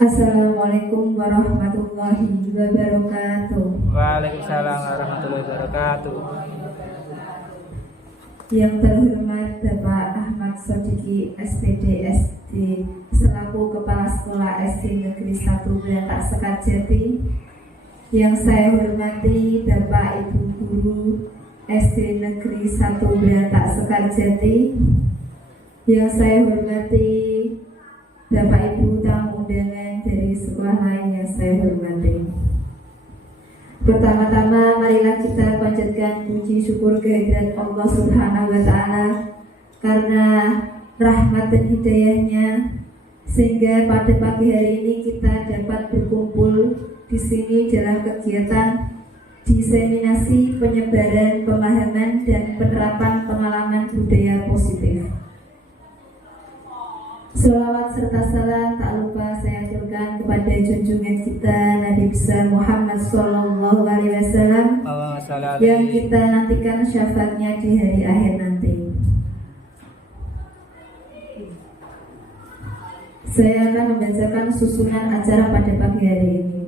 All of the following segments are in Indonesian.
Assalamualaikum warahmatullahi wabarakatuh. Waalaikumsalam warahmatullahi wabarakatuh. Yang terhormat Bapak Ahmad Sodiki SPD SD selaku Kepala Sekolah SD Negeri 1 Berantak Sekajati. Yang saya hormati Bapak Ibu Guru SD Negeri 1 Berantak Sekajati. Yang saya hormati Bapak Ibu tamu undangan dari sekolah lain yang saya hormati. Pertama-tama marilah kita panjatkan puji syukur kehadirat Allah Subhanahu wa Ta'ala karena rahmat dan hidayahnya sehingga pada pagi hari ini kita dapat berkumpul di sini dalam kegiatan diseminasi penyebaran pemahaman dan penerapan pengalaman budaya positif. Sholawat serta salam tak lupa saya aturkan kepada junjungan kita Nabi besar Muhammad Sallallahu Alaihi Wasallam yang kita nantikan syafaatnya di hari akhir nanti. Saya akan membacakan susunan acara pada pagi hari ini.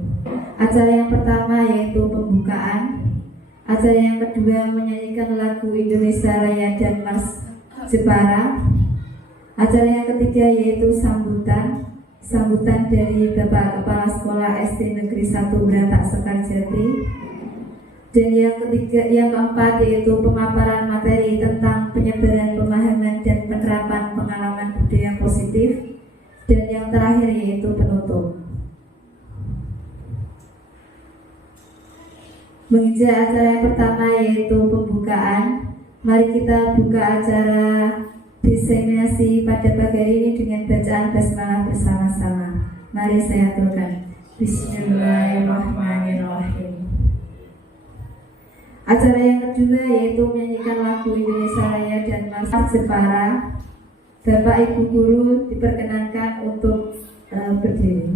Acara yang pertama yaitu pembukaan. Acara yang kedua menyanyikan lagu Indonesia Raya dan Mars Jepara. Acara yang ketiga yaitu sambutan dari Bapak Kepala Sekolah SD Negeri 1 Berantak Sekajati. Dan yang keempat yaitu pemaparan materi tentang penyebaran pemahaman dan penerapan pengalaman budaya positif. Dan yang terakhir yaitu penutup. Menginjak acara yang pertama yaitu pembukaan. Mari kita buka acara diseminasi pada pagi hari ini dengan bacaan basmalah bersama-sama. Mari saya aturkan. Bismillahirrahmanirrahim. Acara yang kedua yaitu menyanyikan lagu Indonesia Raya dan Mars Jepara. Bapak Ibu Guru diperkenankan untuk berdiri.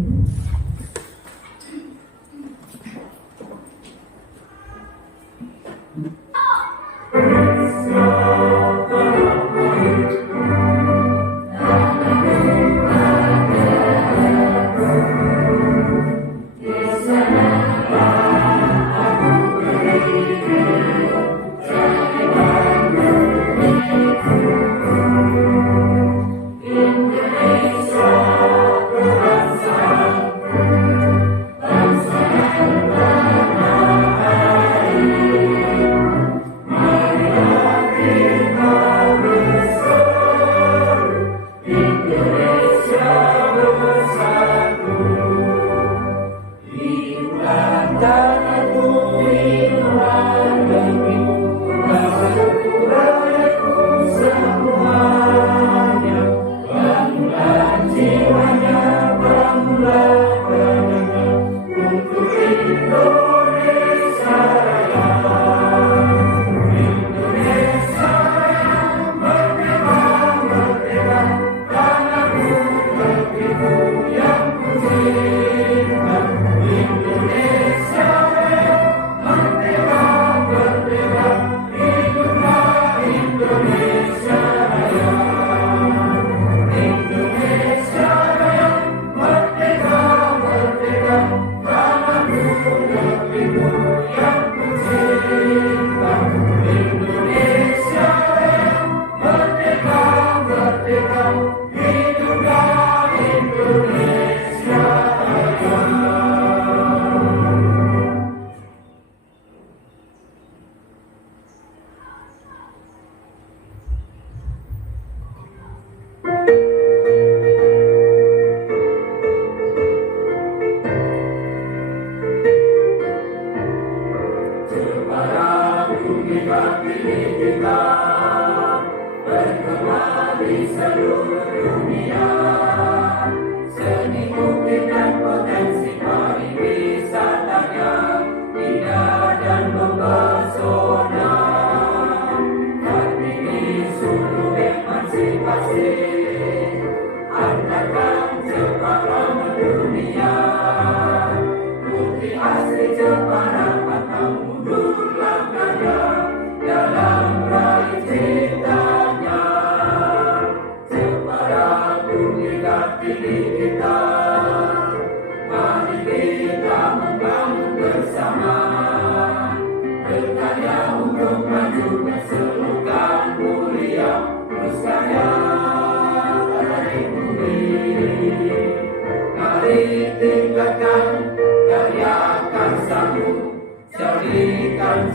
Jepara bumi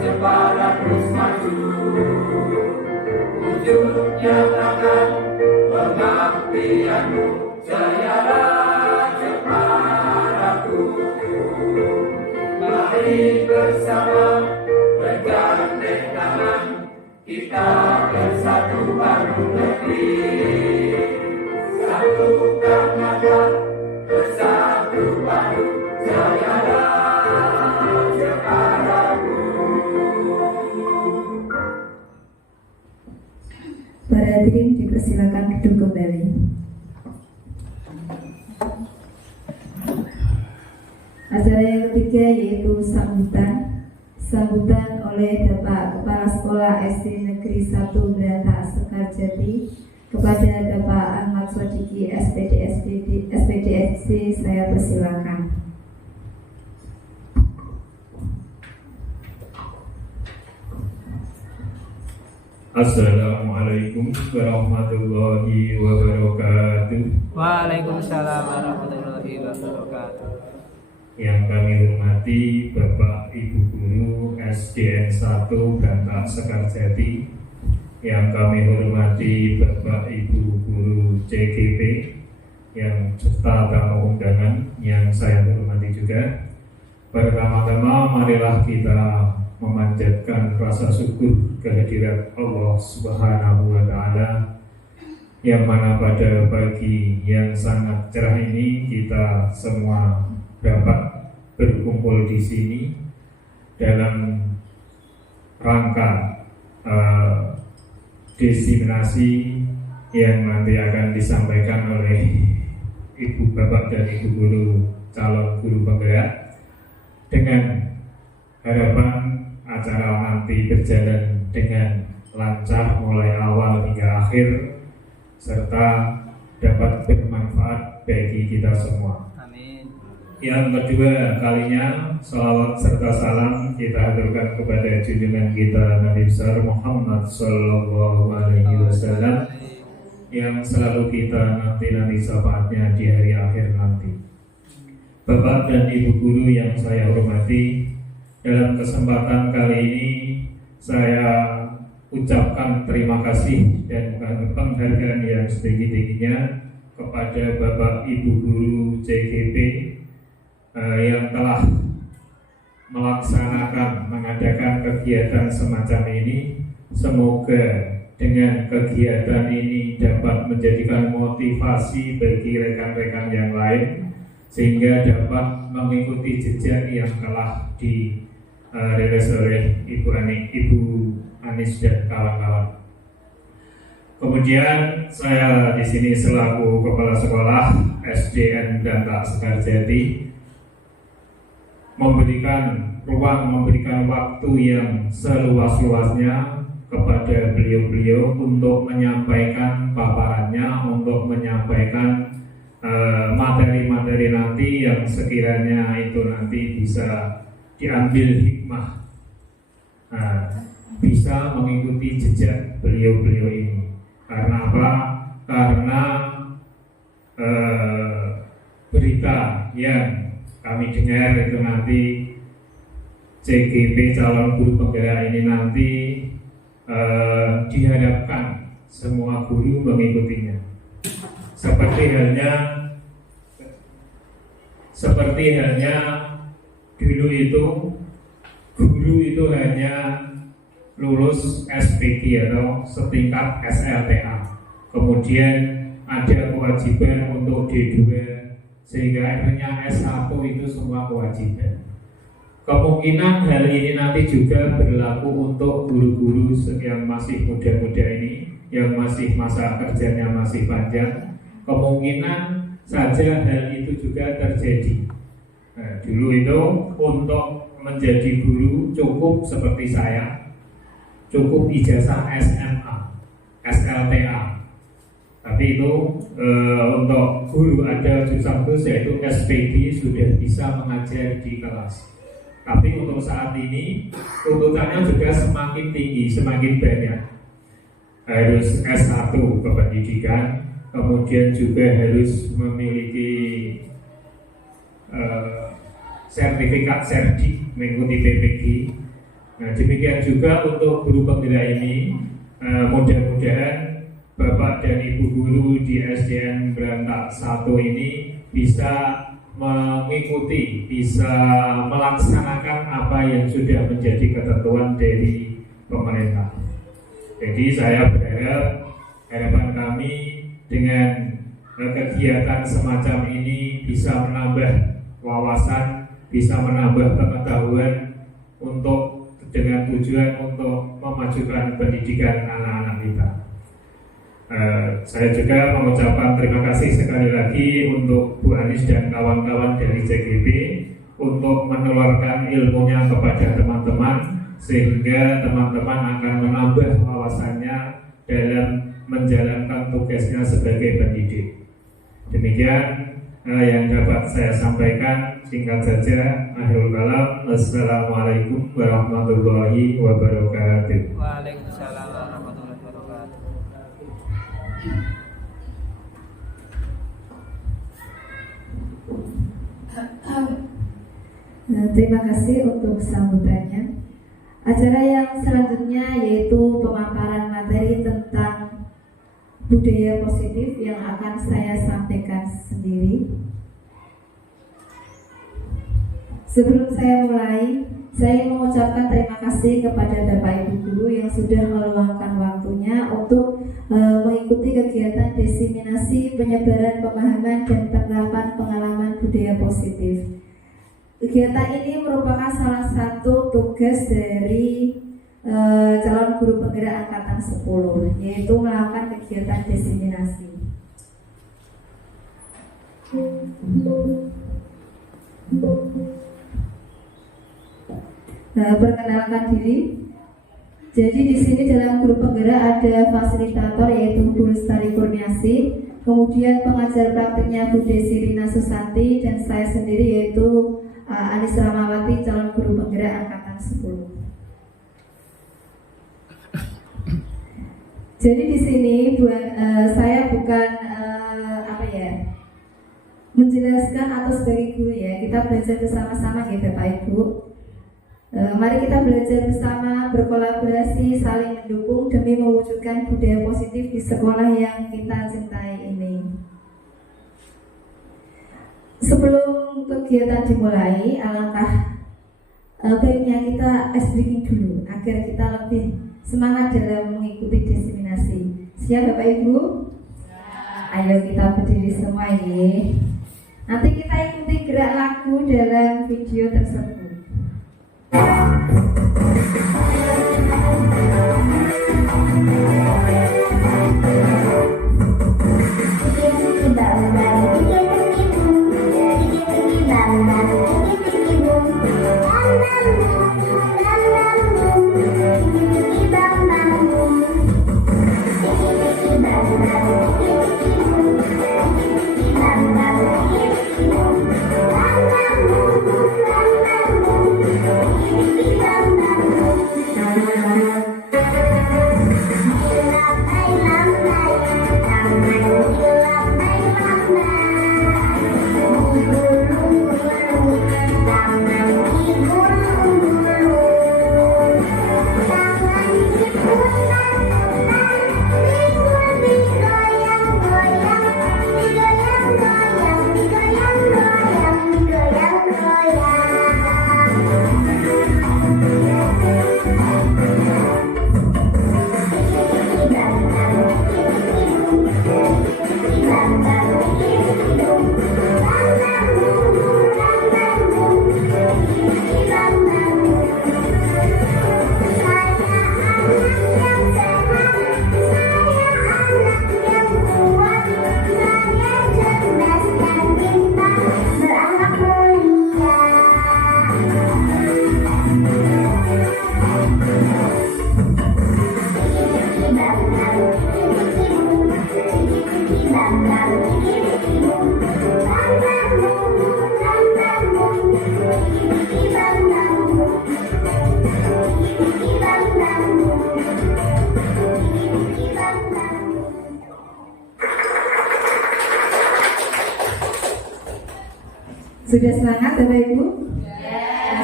Jepara terus maju, wujud nyatakan pengabdianmu, jayalah Jeparaku. Mari bersama bergandeng tangan, kita bersatu bangun negeri. Satukan mata, bersatu padu, jayalah Jeparaku. Para hadirin dipersilakan duduk kembali. Acara yang ketiga yaitu sambutan oleh Bapak Kepala Sekolah SD Negeri 1 Berantak Sekarjati kepada Bapak Ahmad Sodiki SPDSD, saya persilakan. Assalamualaikum warahmatullahi wabarakatuh. Waalaikumsalam warahmatullahi wabarakatuh. Yang kami hormati Bapak Ibu Guru SDN 1 Berantak Sekarjati, yang kami hormati Bapak Ibu Guru CGP, yang serta tamu undangan yang saya hormati juga. Pertama-tama marilah kita memanjatkan rasa syukur kehadirat Allah Subhanahu wa Ta'ala, yang mana pada pagi yang sangat cerah ini kita semua dapat berkumpul di sini dalam rangka diseminasi yang nanti akan disampaikan oleh Ibu Bapak dan Ibu Guru calon guru penggerak, dengan harapan acara nanti berjalan dengan lancar mulai awal hingga akhir, serta dapat bermanfaat bagi kita semua. Amin. Yang kedua kalinya, salawat serta salam kita haturkan kepada junjungan kita Nabi besar Muhammad Sallallahu Alaihi Wasallam, yang selalu kita nanti syafaatnya di hari akhir nanti. Bapak dan Ibu Guru yang saya hormati, dalam kesempatan kali ini saya ucapkan terima kasih dan penghargaan yang setinggi-tingginya kepada Bapak Ibu Guru CGP yang telah mengadakan kegiatan semacam ini. Semoga dengan kegiatan ini dapat menjadikan motivasi bagi rekan-rekan yang lain, sehingga dapat mengikuti jejak yang telah dirilis oleh Ibu Anis dan kawan-kawan. Kemudian saya di sini selaku Kepala Sekolah SDN Berantak Sekarjati memberikan ruang, memberikan waktu yang seluas-luasnya kepada beliau-beliau untuk menyampaikan paparannya, untuk menyampaikan materi-materi nanti yang sekiranya itu nanti bisa diambil hikmah, bisa mengikuti jejak beliau-beliau ini. Karena apa? Karena berita yang kami dengar itu nanti CGP calon guru penggerak ini nanti diharapkan semua guru mengikutinya. Seperti halnya dulu itu guru itu hanya lulus SPG atau setingkat SLTA, kemudian ada kewajiban untuk D2, sehingga akhirnya S1 itu semua kewajiban. Kemungkinan hal ini nanti juga berlaku untuk guru-guru yang masih muda-muda ini, yang masih masa kerjanya masih panjang. Kemungkinan saja hal itu juga terjadi. Dulu itu untuk menjadi guru cukup seperti saya, cukup ijazah SMA, SLTA. Tapi itu untuk guru ada jurusan khusus yaitu SPD sudah bisa mengajar di kelas. Tapi untuk saat ini tuntutannya juga semakin tinggi, semakin banyak. Harus S1 kependidikan, kemudian juga harus memiliki sertifikat serdi mengikuti PPG. Nah, demikian juga untuk guru penggerak ini, mudah-mudahan Bapak dan Ibu guru di SDN Berantak 1 ini bisa mengikuti, bisa melaksanakan apa yang sudah menjadi ketentuan dari pemerintah. Jadi saya berharap harapan kami dengan kegiatan semacam ini bisa menambah wawasan, bisa menambah pengetahuan dengan tujuan untuk memajukan pendidikan anak-anak kita. Saya juga mengucapkan terima kasih sekali lagi untuk Bu Anis dan kawan-kawan dari CGB untuk menularkan ilmunya kepada teman-teman, sehingga teman-teman akan menambah wawasannya dalam menjalankan tugasnya sebagai pendidik. Demikian yang dapat saya sampaikan. Singkat saja, akhirul kalam. Wassalamualaikum warahmatullahi wabarakatuh. Waalaikumsalam warahmatullahi wabarakatuh. Terima kasih untuk sambutannya. Acara yang selanjutnya yaitu pemaparan materi tentang budaya positif yang akan saya sampaikan sendiri. Sebelum saya mulai, saya mengucapkan terima kasih kepada Bapak Ibu Guru yang sudah meluangkan waktunya untuk mengikuti kegiatan diseminasi penyebaran pemahaman dan penerapan pengalaman budaya positif. Kegiatan ini merupakan salah satu tugas dari calon guru penggerak angkatan 10, yaitu melakukan kegiatan diseminasi. Perkenalkan diri. Jadi di sini dalam grup penggerak ada fasilitator yaitu Bu Lestari Kurniasi, kemudian pengajar praktiknya Bu Desi Rina Susanti, dan saya sendiri yaitu Anis Ramawati, calon guru penggerak angkatan 10. Jadi di sini saya bukan menjelaskan atau sebagai guru ya, kita belajar bersama-sama ya Bapak Ibu. Mari kita belajar bersama, berkolaborasi, saling mendukung demi mewujudkan budaya positif di sekolah yang kita cintai ini. Sebelum kegiatan dimulai, alangkah baiknya kita ice breaking dulu agar kita lebih semangat dalam mengikuti diseminasi. Siap Bapak Ibu? Ayo kita berdiri semua ini. Nanti kita ikuti gerak lagu dalam video tersebut. Sudah semangat Bapak Ibu?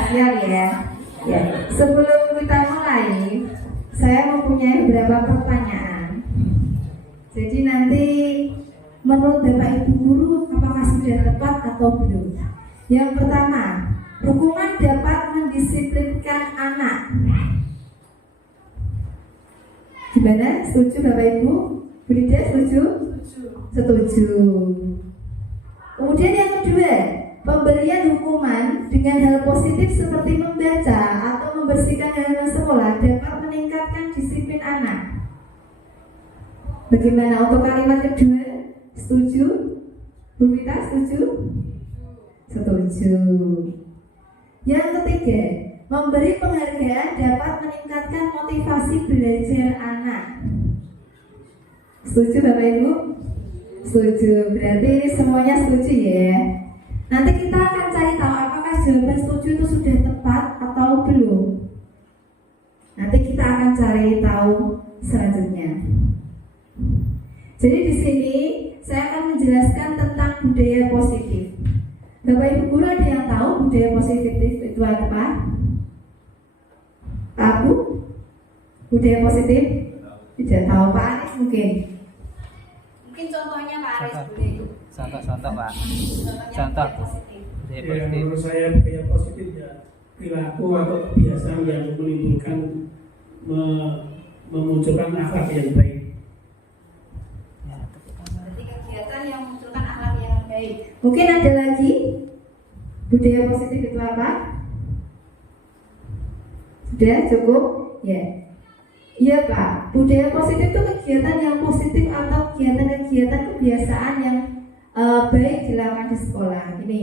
Siap ya. Sebelum kita mulai, saya mempunyai beberapa pertanyaan. Jadi nanti menurut Bapak Ibu Guru apakah sudah tepat atau belum? Yang pertama, hukuman dapat mendisiplinkan anak. Gimana? Setuju Bapak Ibu? Bu Lydia setuju? Setuju. Kemudian yang kedua, pemberian hukuman dengan hal positif seperti membaca atau membersihkan halaman sekolah dapat meningkatkan disiplin anak. Bagaimana untuk kalimat kedua? Setuju? Bu Vita setuju? Setuju. Yang ketiga, memberi penghargaan dapat meningkatkan motivasi belajar anak. Setuju Bapak Ibu? Setuju. Berarti ini semuanya setuju ya. Nanti kita akan cari tahu apakah jawaban setuju itu sudah tepat atau belum. Nanti kita akan cari tahu selanjutnya. Jadi di sini saya akan menjelaskan tentang budaya positif. Bapak Ibu Guru ada yang tahu budaya positif itu apa? Aku? Budaya positif? Tidak tahu. Pak Aris mungkin? Mungkin contohnya Pak Aris boleh. Contoh Pak. Contohnya Contoh. budaya positif. Budaya Ya, positif. menurut saya budaya positif ya perilaku atau kebiasaan yang menimbulkan memunculkan akhlak yang baik. Berarti kegiatan yang memunculkan akhlak yang baik. Mungkin ada lagi budaya positif itu apa? Sudah cukup? Ya. Iya Pak. Budaya positif itu kegiatan yang positif atau kegiatan-kegiatan kebiasaan yang baik dilakukan di sekolah. Ini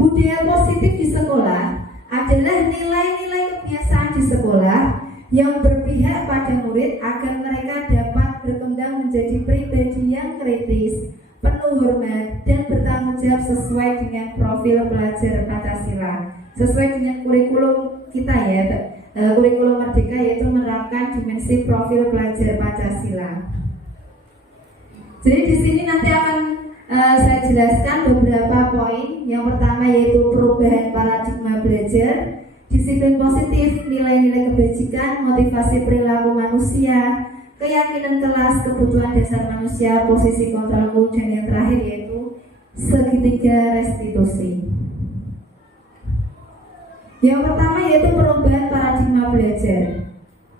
budaya positif di sekolah adalah nilai-nilai kebiasaan di sekolah yang berpihak pada murid agar mereka dapat berkembang menjadi pribadi yang kritis, penuh hormat, dan bertanggung jawab sesuai dengan profil pelajar Pancasila, sesuai dengan kurikulum kita ya, kurikulum Merdeka, yaitu menerapkan dimensi profil pelajar Pancasila. Jadi di sini nanti akan saya jelaskan beberapa poin. Yang pertama yaitu perubahan paradigma belajar, disiplin positif, nilai-nilai kebajikan, motivasi perilaku manusia, keyakinan kelas, kebutuhan dasar manusia, posisi kontrol, dan yang terakhir yaitu segitiga restitusi. Yang pertama yaitu perubahan paradigma belajar.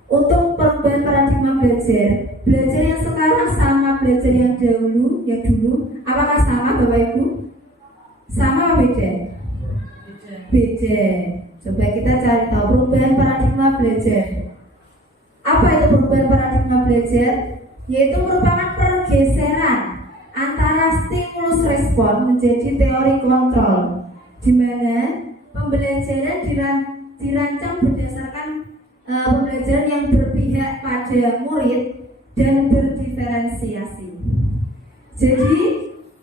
Untuk perubahan paradigma belajar yang sekarang sama belajar yang dulu, apakah sama Bapak Ibu? Sama apa beda? Beda. Coba kita cari tahu perubahan paradigma belajar. Apa itu perubahan paradigma belajar? Yaitu merupakan pergeseran antara stimulus respon menjadi teori kontrol, di mana pembelajaran dirancang berdasarkan pembelajaran yang berpihak pada murid dan berdiferensiasi. Jadi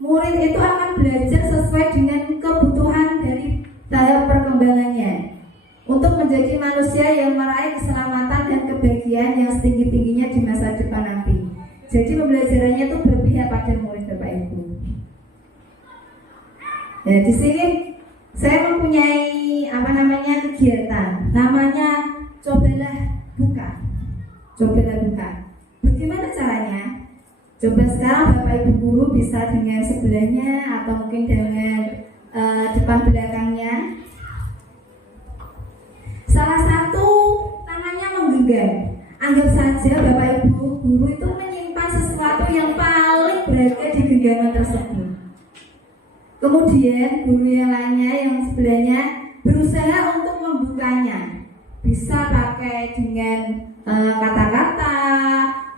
murid itu akan belajar sesuai dengan kebutuhan dari tahap perkembangannya untuk menjadi manusia yang meraih keselamatan dan kebahagiaan yang setinggi-tingginya di masa depan nanti. Jadi pembelajarannya itu berpihak pada murid Bapak Ibu. Nah, di sini saya mempunyai kegiatan namanya cobalah buka. Bagaimana caranya? Coba sekarang Bapak Ibu Guru bisa dengan sebelahnya atau mungkin dengan depan belakangnya. Salah satu tangannya menggenggam. Anggap saja Bapak Ibu Guru itu menyimpan sesuatu yang paling berharga di genggaman tersebut. Kemudian guru yang lainnya yang sebelahnya berusaha untuk membukanya. Bisa pakai dengan kata-kata,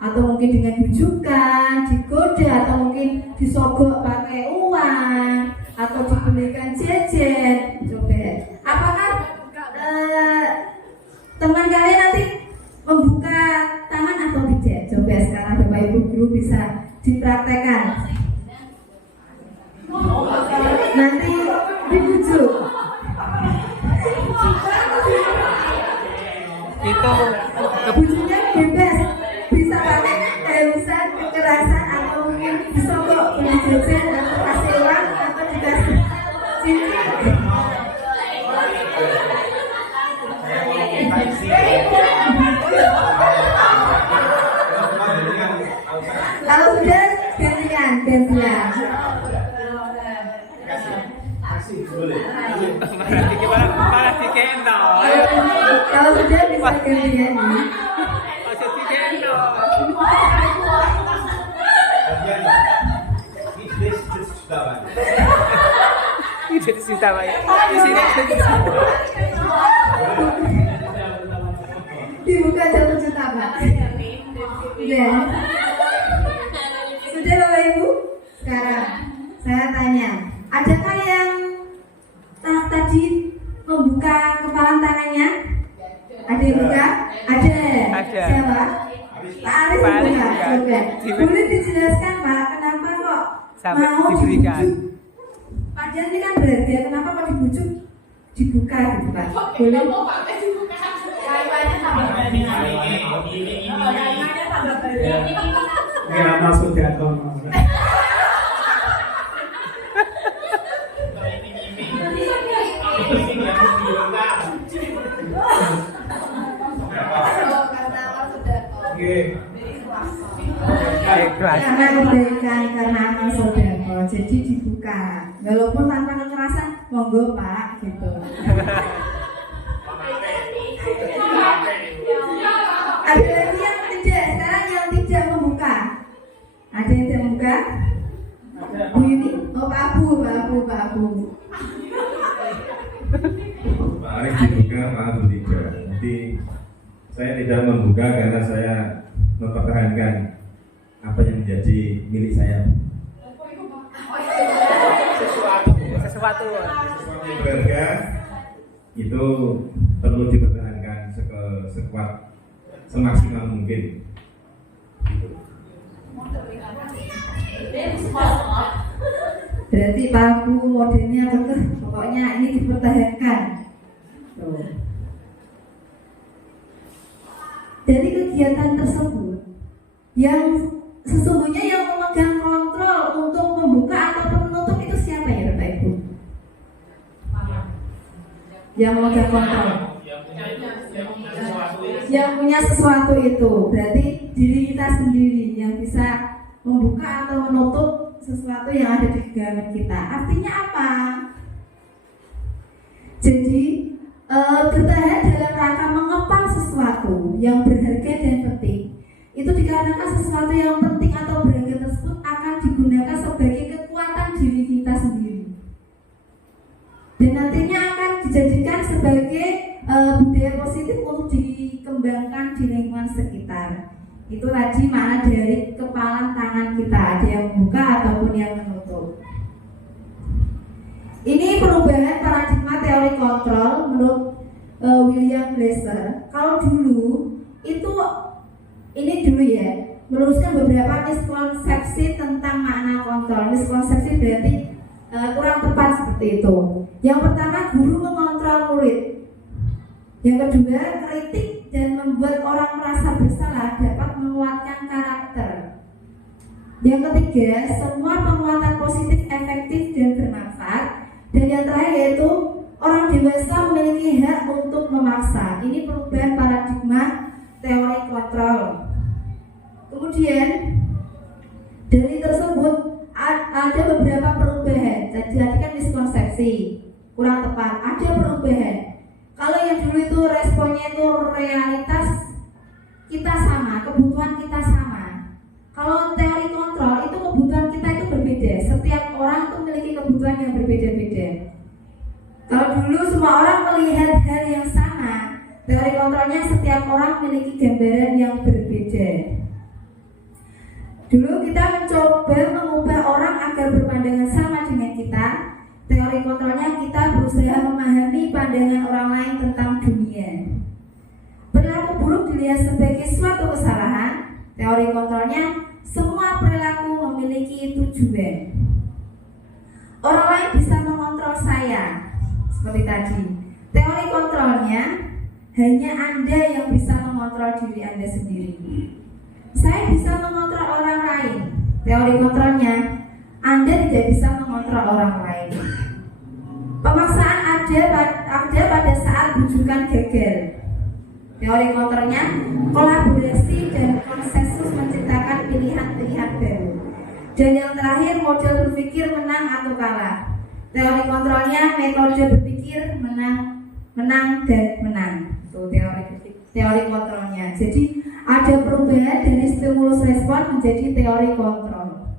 atau mungkin dengan bujukan, digoda, atau mungkin disogok pakai uang, atau dibelikan jajan. Coba, apakah teman kalian nanti membuka tangan atau tidak? Coba sekarang Bapak Ibu Guru bisa dipraktekkan. Nanti dibujuk. Itu Bujuknya bebas, bisa pakai halusan, kekerasan, atau mungkin disogok, beli jajan, atau kasih uang, atau dikasih cincin. gantian. Malah digendong. Kalau sudah bisa gantian. Ojo digendong. Ini jadi cerita Pak. Di sini jadi cerita. Dibuka jam 7 Pak. Ya. Sudah Bapak Ibu? Sekarang saya tanya, adakah yang tadi membuka kepalan tangannya? Ada yang buka? Ada. Ada. Siapa? Pak Aris Pak Aris buka. buka. Oke. Boleh dijelaskan Pak, kenapa kok Sampai mau diberikan. dibujuk? Padahal ini kan berarti kenapa kok dibujuk? Dibuka gitu Pak. Boleh? Nggak maksud jatuh. Karena kebaikan, karena amal saudara, jadi dibuka. Walaupun tanpa kekerasan, monggo Pak, gitu. Ada lagi yang tidak, sekarang yang tidak membuka. Ada yang tidak membuka? Bu Yuni? Oh Pak Abu. Pak Aris dibuka, Pak Abu tidak. Nanti saya tidak membuka karena saya mempertahankan apa yang menjadi milik saya. Sesuatu. Yang berharga itu perlu dipertahankan sekuat semaksimal mungkin. Berarti Pak Abu modelnya betul, pokoknya ini dipertahankan. Tuh. Dari kegiatan tersebut, yang sesungguhnya yang memegang kontrol untuk membuka atau menutup itu siapa ya Bapak Ibu? Yang memegang kontrol, yang punya sesuatu itu berarti diri kita sendiri yang bisa membuka atau menutup sesuatu yang ada di genggaman kita. Artinya apa? Jadi bertahan dalam rangka mengepang sesuatu yang berharga dan penting itu dikarenakan sesuatu yang penting atau berharga tersebut akan digunakan sebagai kekuatan diri kita sendiri dan nantinya akan dijadikan sebagai budaya positif untuk dikembangkan di lingkungan sekitar. Itu tadi makna dari kepalan tangan kita, ada yang membuka ataupun yang menutup. Ini perubahan paradigma teori kontrol menurut William Glasser. Kalau dulu itu ini dulu ya, meluruskan beberapa miskonsepsi tentang makna kontrol. Miskonsepsi berarti kurang tepat seperti itu. Yang pertama, guru mengontrol murid. Yang kedua, kritik dan membuat orang merasa bersalah dapat menguatkan karakter. Yang ketiga, semua penguatan positif efektif dan bermanfaat. Dan yang terakhir yaitu orang dewasa memiliki hak untuk memaksa. Ini perubahan paradigma teori kontrol. Kemudian dari tersebut ada beberapa perubahan. Tadi kan miskonsepsi, kurang tepat. Ada perubahan. Kalau yang dulu itu responnya itu realitas kita sama, kebutuhan kita sama. Kalau teori kontrol itu kebutuhan kita itu berbeda. Setiap orang itu memiliki kebutuhan yang berbeda-beda. Kalau dulu semua orang melihat hal yang sama, teori kontrolnya setiap orang memiliki gambaran yang berbeda. Dulu kita mencoba mengubah orang agar berpandangan sama dengan kita. Teori kontrolnya kita berusaha memahami pandangan orang lain tentang dunia. Perilaku buruk dilihat sebagai suatu kesalahan. Teori kontrolnya semua perilaku memiliki tujuan. Orang lain bisa mengontrol saya. Seperti tadi, teori kontrolnya hanya Anda yang bisa mengontrol diri Anda sendiri. Saya bisa mengontrol orang lain. Teori kontrolnya Anda tidak bisa mengontrol orang lain. Pemaksaan ada pada saat bujukan gagal. Teori kontrolnya kolaborasi dan konsensus menciptakan pilihan-pilihan baru. Dan yang terakhir, model berpikir menang atau kalah. Teori kontrolnya metode berpikir menang dan menang. Itu teori kontrolnya. Jadi ada perubahan dari stimulus respon menjadi teori kontrol.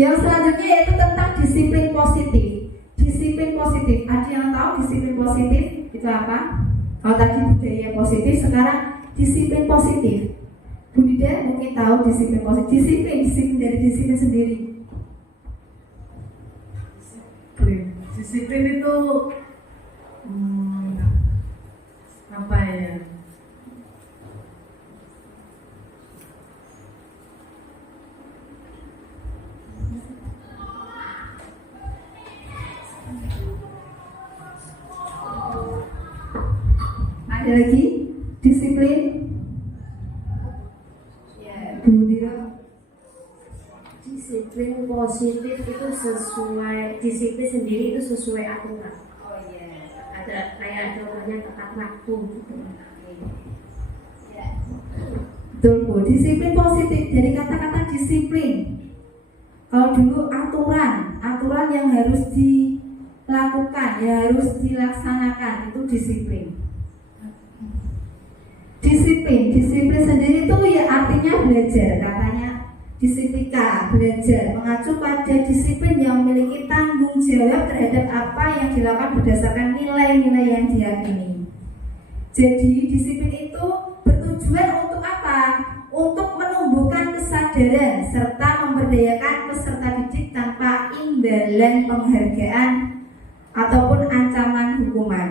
Yang selanjutnya yaitu tentang disiplin positif. Disiplin positif, ada yang tahu disiplin positif itu apa? Kalau tadi budaya positif, sekarang disiplin positif. Bu Nida mungkin tahu disiplin positif. Disiplin dari disiplin sendiri. Disiplin itu apa ya? Ada lagi disiplin? Ya, Bu Dira. disiplin positif itu sesuai, disiplin sendiri itu sesuai aturan. Oh iya. Ada kayak ada orangnya tepat waktu gitu. Betul Bu, disiplin positif dari kata-kata disiplin. Kalau dulu aturan yang harus dilakukan, yang harus dilaksanakan itu disiplin. Disiplin sendiri itu ya artinya belajar, katanya disiplika, belajar, mengacu pada disiplin yang memiliki tanggung jawab terhadap apa yang dilakukan berdasarkan nilai-nilai yang diyakini. Jadi disiplin itu bertujuan untuk apa? Untuk menumbuhkan kesadaran serta memberdayakan peserta didik tanpa imbalan penghargaan ataupun ancaman hukuman.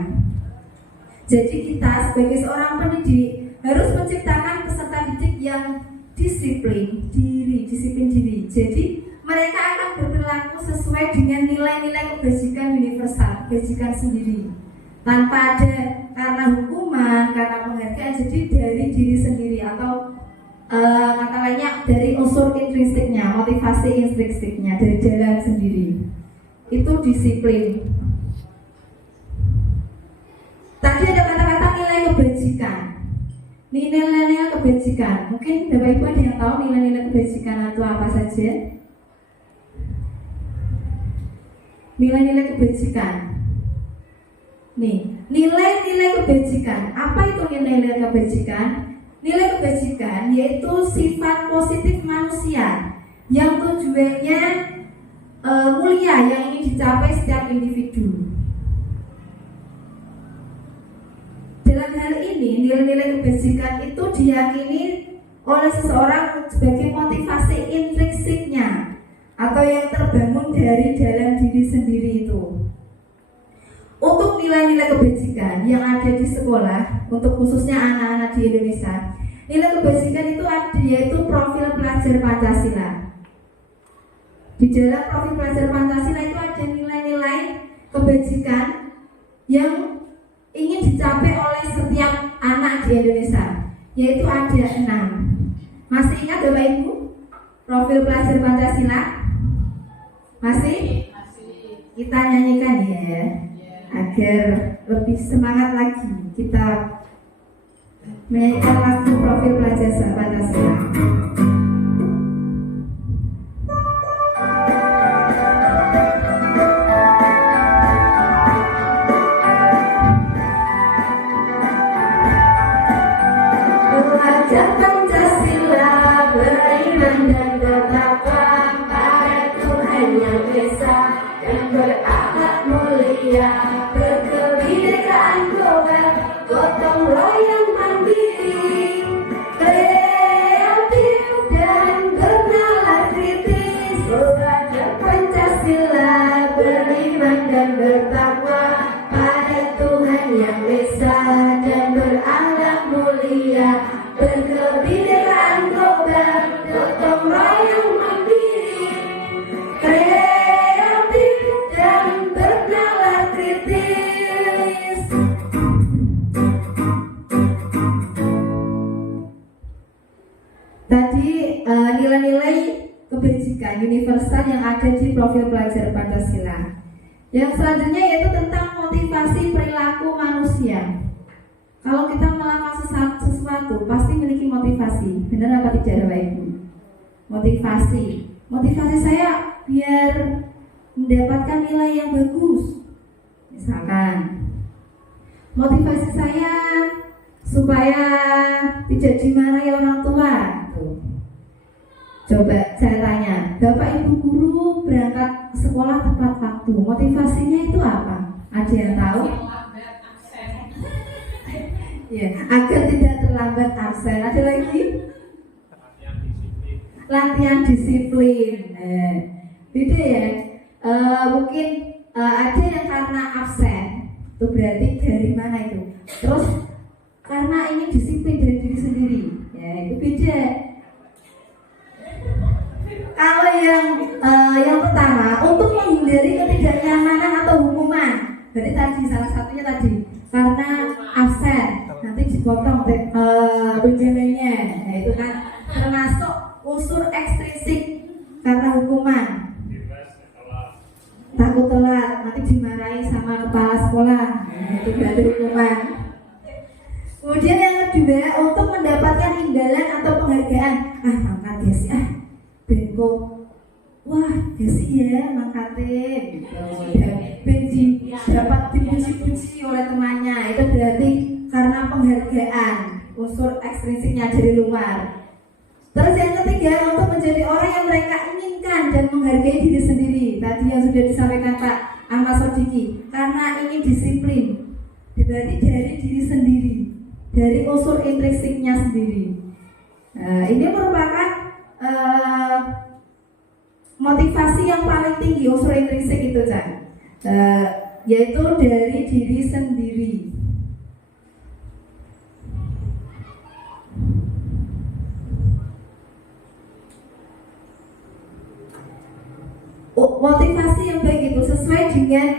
Jadi kita sebagai seorang pendidik harus menciptakan peserta didik yang disiplin diri. Jadi mereka akan berperilaku sesuai dengan nilai-nilai kebajikan universal, kebajikan sendiri, tanpa ada karena hukuman, karena penghargaan. Jadi dari diri sendiri atau kata lainnya dari unsur intrinsiknya, motivasi intrinsiknya dari jalan sendiri. Itu disiplin. Tadi ada kata-kata nilai kebajikan. Nilai-nilai kebajikan. Mungkin Bapak Ibu ada yang tahu nilai-nilai kebajikan itu apa saja? Nilai-nilai kebajikan. Nih, nilai-nilai kebajikan. Apa itu nilai-nilai kebajikan? Nilai kebajikan yaitu sifat positif manusia yang tujuannya mulia yang ingin dicapai setiap individu. Dalam hal ini, nilai-nilai kebajikan itu diyakini oleh seseorang sebagai motivasi intrinsiknya atau yang terbangun dari dalam diri sendiri itu. Untuk nilai-nilai kebajikan yang ada di sekolah, untuk khususnya anak-anak di Indonesia, nilai kebajikan itu ada yaitu profil pelajar Pancasila. Di dalam profil pelajar Pancasila itu ada nilai-nilai kebajikan yang ingin dicapai oleh setiap anak di Indonesia, yaitu ada 6. Masih ingat Bapak Ibu profil pelajar Pancasila? Masih? Kita nyanyikan ya, agar lebih semangat lagi kita menyanyikan lagu profil pelajar Pancasila. Belajar Pancasila, beriman dan bertakwa pada Tuhan yang Esa dan berakhlak mulia, berkebinekaan global, gotong royong mandiri, kreatif dan bernalar kritis. Belajar Pancasila, beriman dan bertakwa pada Tuhan yang Esa dan berakhlak mulia, berkebinekaan global, gotong royong mandiri, kreatif dan bernalar kritis. Tadi nilai-nilai kebajikan universal yang ada di profil pelajar Pancasila. Yang selanjutnya yaitu tentang motivasi perilaku manusia. Kalau kita melakukan sesuatu pasti memiliki motivasi, benar apa tidak Bapak Ibu? Motivasi saya biar mendapatkan nilai yang bagus. Misalkan motivasi saya supaya tidak dimarahi orang tua. Tuh. Coba saya tanya, Bapak Ibu guru berangkat sekolah tepat waktu, motivasinya itu apa? Ada yang tahu? Ya, agar tidak terlambat absen. Ada lagi? Latihan disiplin. Beda ya. Mungkin ada yang karena absen. Itu berarti dari mana itu? Terus karena ingin disiplin dari diri sendiri. Ya, itu beda. Kalau yang pertama untuk menghindari ketidaknyamanan atau hukuman. Berarti tadi salah satunya tadi karena absen nanti dipotong tunjangannya. Nah, itu kan termasuk unsur ekstrinsik karena hukuman. Takut telat nanti dimarahi sama kepala sekolah. Nah, itu berarti hukuman. Kemudian yang kedua untuk mendapatkan imbalan atau penghargaan. Mangkat Desi Benko. Wah, Desi ya mangkatnya gitu. Benji dapat dipuji-puji oleh temannya. Itu berarti karena penghargaan, unsur ekstrinsiknya dari luar. Terus yang ketiga untuk menjadi orang yang mereka inginkan dan menghargai diri sendiri. Tadi yang sudah disampaikan Pak Ahmad Sodiki, karena ingin disiplin. Berarti dari diri sendiri, dari unsur intrinsiknya sendiri. Ini merupakan motivasi yang paling tinggi unsur intrinsik itu kan, yaitu dari diri sendiri. Motivasi yang baik itu sesuai dengan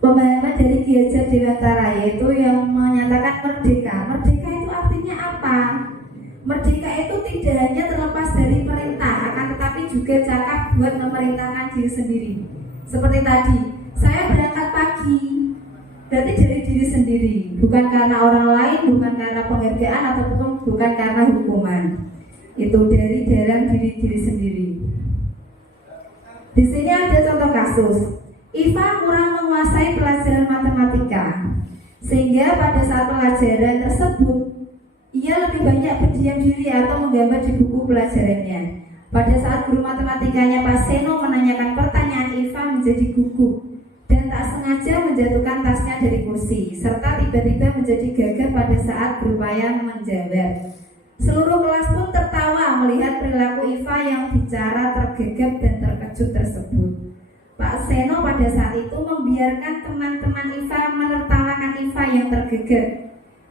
pemahaman dari Ki Hajar Dewantara, yaitu yang menyatakan merdeka. Merdeka itu artinya apa? Merdeka itu tidak hanya terlepas dari perintah, akan tetapi juga cakap buat memerintahkan diri sendiri. Seperti tadi, saya berangkat pagi, berarti dari diri sendiri, bukan karena orang lain, bukan karena penghargaan ataupun bukan karena hukuman. Itu dari dalam diri sendiri. Di sini ada contoh kasus. Iva kurang menguasai pelajaran matematika, sehingga pada saat pelajaran tersebut ia lebih banyak berdiam diri atau menggambar di buku pelajarannya. Pada saat guru matematikanya Pak Seno menanyakan pertanyaan, Iva menjadi gugup dan tak sengaja menjatuhkan tasnya dari kursi, serta tiba-tiba menjadi gagap pada saat berupaya menjawab. Seluruh kelas pun tertawa melihat perilaku Iva yang bicara tergagap dan terkejut tersebut. Pak Seno pada saat itu membiarkan teman-teman Iva menertawakan Iva yang tergagap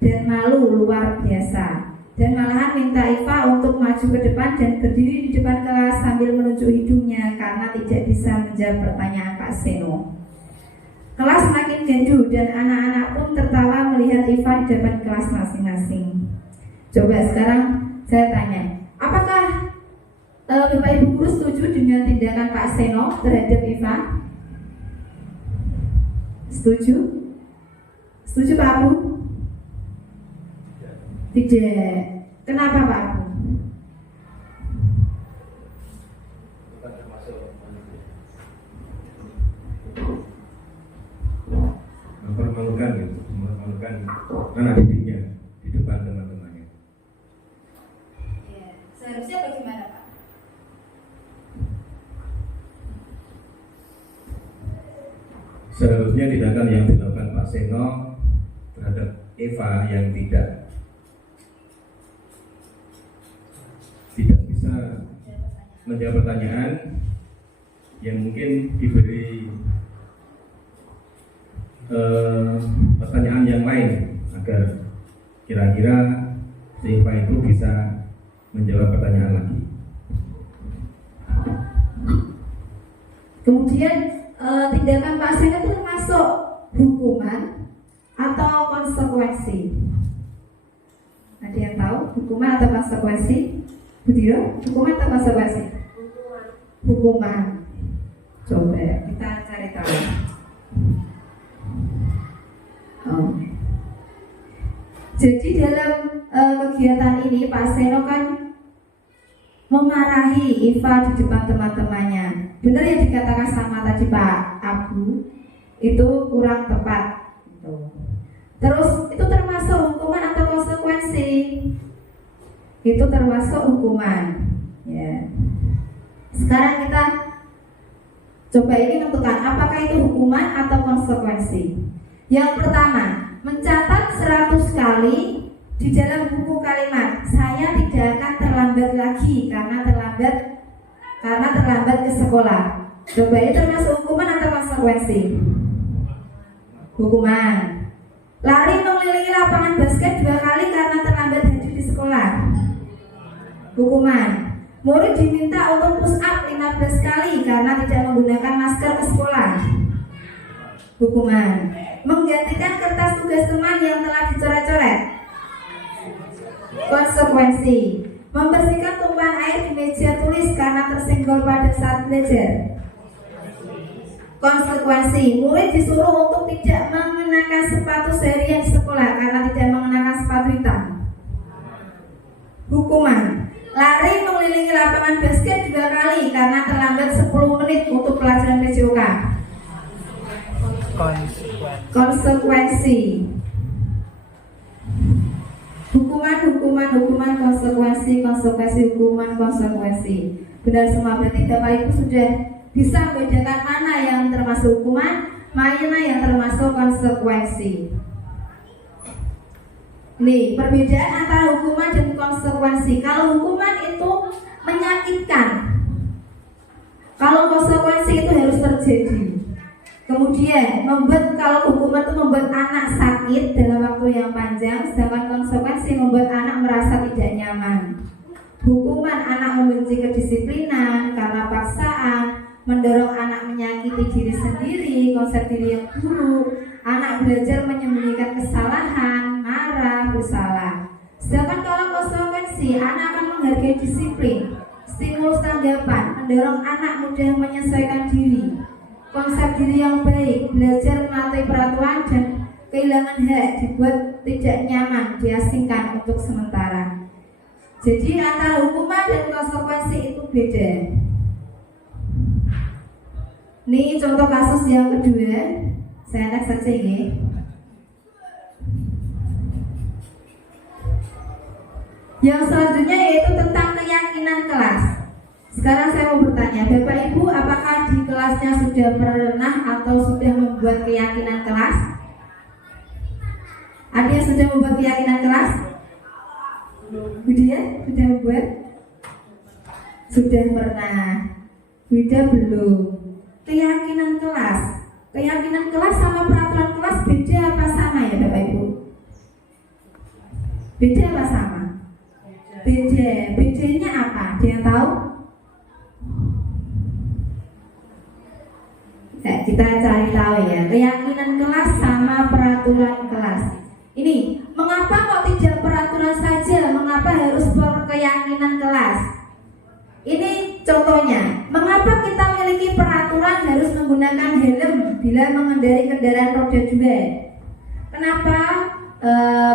dan malu luar biasa, dan malahan minta Iva untuk maju ke depan dan berdiri di depan kelas sambil menunjuk hidungnya karena tidak bisa menjawab pertanyaan Pak Seno. Kelas makin gaduh dan anak-anak pun tertawa melihat Iva di depan kelas masing-masing. Coba sekarang saya tanya, apakah Bapak Ibu guru setuju dengan tindakan Pak Seno terhadap Iva? Setuju? Setuju Pak Abu? Tidak. Kenapa Pak Abu? Mempermalukan gitu, mempermalukan anak didiknya di depan teman-temannya. Seharusnya bagaimana Pak? Seharusnya tindakan yang dilakukan Pak Seno terhadap Eva yang tidak bisa menjawab pertanyaan, yang mungkin diberi pertanyaan yang lain agar kira-kira si Eva itu bisa menjawab pertanyaan lagi. Kemudian tindakan Pak Seno itu termasuk hukuman atau konsekuensi? Ada yang tahu hukuman atau konsekuensi? Budiro, hukuman atau konsekuensi? Hukuman. Coba kita cari tahu. Jadi dalam kegiatan ini Pak Seno kan memarahi Iva di depan teman-temannya. Benar yang dikatakan sama tadi Pak Abu, itu kurang tepat. Terus itu termasuk hukuman atau konsekuensi? Itu termasuk hukuman. Ya. Sekarang kita coba ini tentukan apakah itu hukuman atau konsekuensi. Yang pertama, mencatat 100 kali di dalam buku kalimat saya tidak akan terlambat lagi karena terlambat ke sekolah. Coba ini termasuk hukuman atau konsekuensi? Hukuman. Lari mengelilingi lapangan basket 2 kali karena terlambat hadir di sekolah. Hukuman. Murid diminta untuk push up 15 kali karena tidak menggunakan masker ke sekolah. Hukuman. Menggantikan kertas tugas teman yang telah dicoret-coret. Konsekuensi. Membersihkan tumpahan air di meja tulis karena tersenggol pada saat belajar. Konsekuensi. Murid disuruh untuk tidak mengenakan sepatu seharian di sekolah karena tidak mengenakan sepatu hitam. Hukuman. Lari mengelilingi lapangan basket 2 kali karena terlambat 10 menit untuk pelajaran PJOK. Konsekuensi. Hukuman, konsekuensi, hukuman, konsekuensi. Benar semua, berarti Bapak Ibu sudah bisa membedakan mana yang termasuk hukuman, mana yang termasuk konsekuensi. Nih, perbedaan antara hukuman dan konsekuensi. Kalau hukuman itu menyakitkan, kalau konsekuensi itu harus terjadi. Kemudian kalau hukuman itu membuat anak sakit dalam waktu yang panjang, sedangkan konsekuensi membuat anak merasa tidak nyaman. Hukuman anak membenci kedisiplinan karena paksaan, mendorong anak menyakiti diri sendiri, konsep diri yang buruk. Anak belajar menyembunyikan kesalahan, marah, bersalah. Sedangkan kalau konsekuensi, anak akan menghargai disiplin, stimulus tanggapan, mendorong anak mudah menyesuaikan diri, konsep diri yang baik, belajar mematuhi peraturan dan kehilangan hak, dibuat tidak nyaman, diasingkan untuk sementara. Jadi antara hukuman dan konsekuensi itu beda. Ini contoh kasus yang kedua. Saya next saja ini. Yang selanjutnya yaitu tentang keyakinan kelas. Sekarang saya mau bertanya, Bapak Ibu, apakah di kelasnya sudah pernah atau sudah membuat keyakinan kelas? Ada yang sudah membuat keyakinan kelas? Budia sudah membuat? Sudah pernah. Budia belum. Keyakinan kelas sama peraturan kelas beda apa sama ya Bapak Ibu? Beda apa sama? Beda. Bedanya apa? Ada yang tahu? Nah, kita cari tahu ya. Keyakinan kelas sama peraturan kelas. Ini mengapa kok tidak peraturan saja? Mengapa harus keyakinan kelas? Ini contohnya, mengapa kita memiliki peraturan harus menggunakan helm bila mengendarai kendaraan roda 2? Kenapa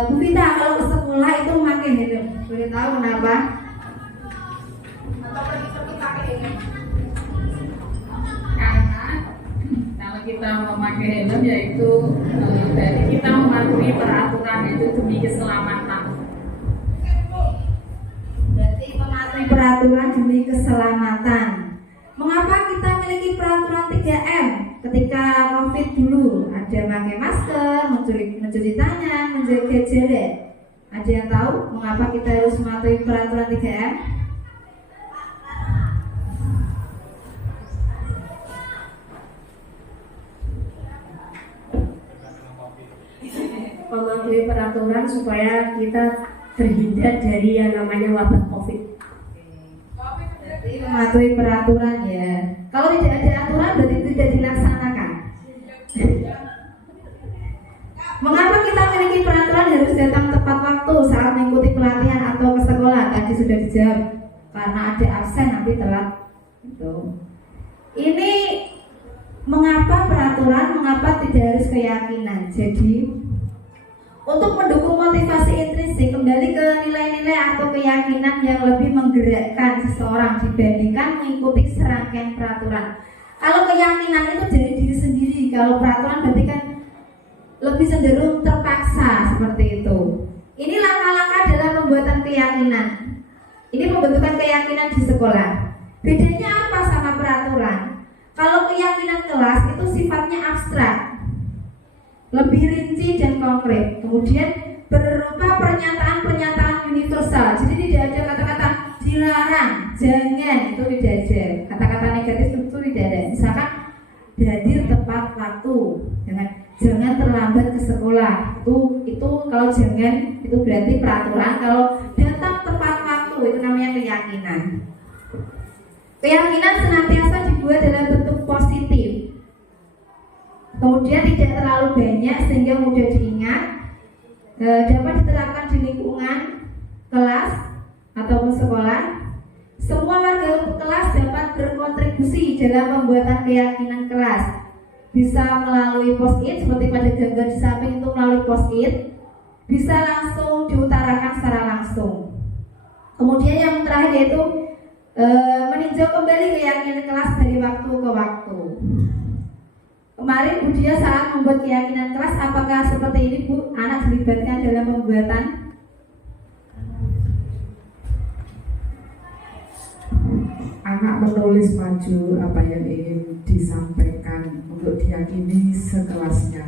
Bu Vita kalau ke sekolah itu memakai helm? Boleh tahu kenapa? Karena kalau kita memakai helm yaitu berarti kita mematuhi peraturan itu demi keselamatan. Peraturan demi keselamatan. Mengapa kita memiliki peraturan 3M? Ketika COVID dulu ada pakai masker, mencuci tangan, menjaga jarak. Ada yang tahu mengapa kita harus mematuhi peraturan 3M? Mematuhi peraturan supaya kita terhindar dari yang namanya wabah COVID. Mematuhi peraturan ya. Kalau tidak ada aturan berarti tidak dilaksanakan. Mengapa kita memiliki peraturan harus datang tepat waktu saat mengikuti pelatihan atau ke sekolah? Tadi sudah dijawab. Karena ada absen nanti telat. Itu. Ini mengapa peraturan? Mengapa tidak harus keyakinan? Jadi Untuk mendukung motivasi intrinsik, kembali ke nilai-nilai atau keyakinan yang lebih menggerakkan seseorang dibandingkan mengikuti serangkaian peraturan. Kalau keyakinan itu dari diri sendiri, kalau peraturan berarti kan lebih cenderung terpaksa seperti itu. Ini langkah-langkah dalam pembuatan keyakinan. Ini pembentukan keyakinan di sekolah. Bedanya apa sama peraturan? Kalau keyakinan kelas itu sifatnya abstrak, lebih rinci dan konkret. Kemudian berupa pernyataan-pernyataan universal. Jadi tidak ada kata-kata dilarang, jangan, itu tidak ada. Kata-kata negatif itu tidak ada. Misalkan hadir tepat waktu, jangan terlambat ke sekolah. Itu kalau jangan itu berarti peraturan. Kalau datang tepat waktu itu namanya keyakinan. Keyakinan senantiasa dibuat dalam bentuk positif. Kemudian tidak terlalu banyak sehingga mudah diingat, dapat diterapkan di lingkungan kelas ataupun sekolah. Semua warga kelas dapat berkontribusi dalam pembuatan keyakinan kelas. Bisa melalui post-it seperti pada gambar di samping itu melalui post-it, bisa langsung diutarakan secara langsung. Kemudian yang terakhir yaitu meninjau kembali keyakinan kelas dari waktu ke waktu. Kemarin Bu Dia saat membuat keyakinan kelas, apakah seperti ini Bu? Anak dilibatkan dalam pembuatan? Anak menulis maju apa yang ingin disampaikan untuk diyakini sekelasnya.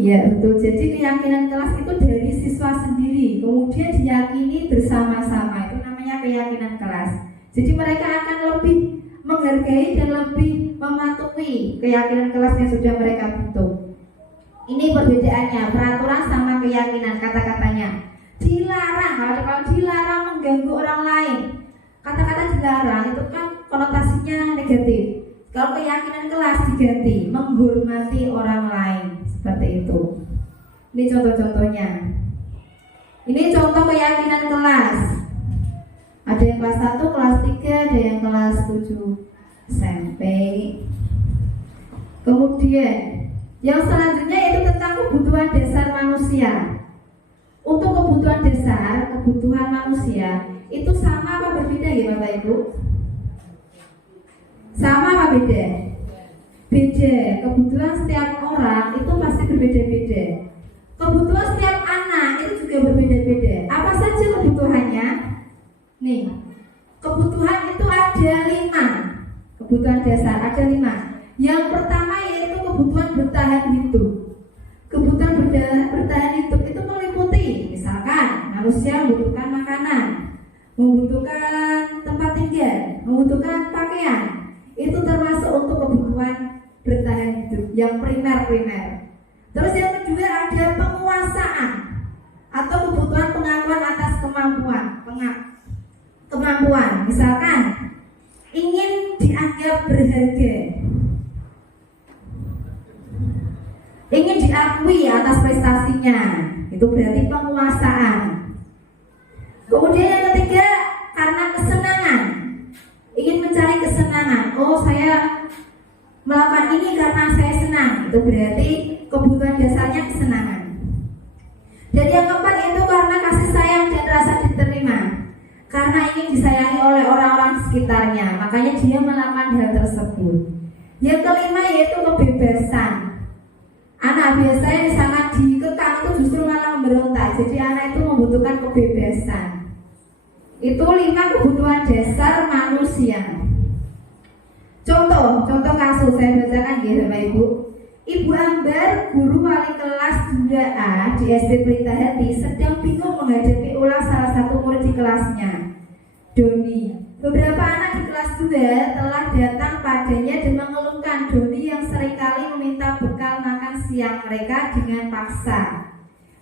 Ya betul, jadi keyakinan kelas itu dari siswa sendiri, kemudian diyakini bersama-sama, itu namanya keyakinan kelas. Jadi mereka akan lebih menghargai dan lebih mematuhi keyakinan kelas yang sudah mereka bentuk. Ini perbedaannya, peraturan sama keyakinan. Kata-katanya dilarang, kalau dilarang mengganggu orang lain, kata-kata dilarang itu kan konotasinya negatif. Kalau keyakinan kelas diganti menghormati orang lain, seperti itu. Ini contoh-contohnya. Ini contoh keyakinan kelas. Ada yang kelas 1, kelas 3, ada yang kelas 7 SMP. Kemudian yang selanjutnya yaitu tentang kebutuhan dasar manusia. Untuk kebutuhan dasar, kebutuhan manusia itu sama apa berbeda ya Bapak Ibu? Sama apa beda? Beda. Kebutuhan setiap orang itu pasti berbeda-beda. Kebutuhan setiap anak itu juga berbeda-beda. Apa saja kebutuhannya? Nih, kebutuhan itu ada 5. Kebutuhan dasar ada 5. Yang pertama yaitu kebutuhan bertahan hidup. Kebutuhan bertahan hidup itu meliputi, misalkan manusia membutuhkan makanan, membutuhkan tempat tinggal, membutuhkan pakaian. Itu termasuk untuk kebutuhan bertahan hidup yang primer. Terus yang kedua ada penguasaan atau kebutuhan pengakuan atas kemampuan. Misalkan ingin dianggap berharga, ingin diakui atas prestasinya, itu berarti penguasaan. Kemudian yang ketiga karena kesenangan, ingin mencari kesenangan. Oh, saya melakukan ini karena saya senang, itu berarti kebutuhan dasarnya kesenangan. Dan yang keempat itu karena kasih sayang dan rasa diterima, karena ingin disayangi oleh orang-orang di sekitarnya, makanya dia melakukan hal tersebut. Yang kelima yaitu kebebasan. Anak biasanya sangat dikekang itu justru malah memberontak. Jadi anak itu membutuhkan kebebasan. Itu 5 kebutuhan dasar manusia. Contoh kasus saya bacakan ya Bapak Ibu. Ibu Ambar, guru wali kelas 2A di SD Pelita Hati, sedang bingung menghadapi ulah salah satu murid di kelasnya, Doni. Beberapa anak di kelas 2 telah datang padanya dan mengeluhkan Doni yang seringkali meminta bekal makan siang mereka dengan paksa.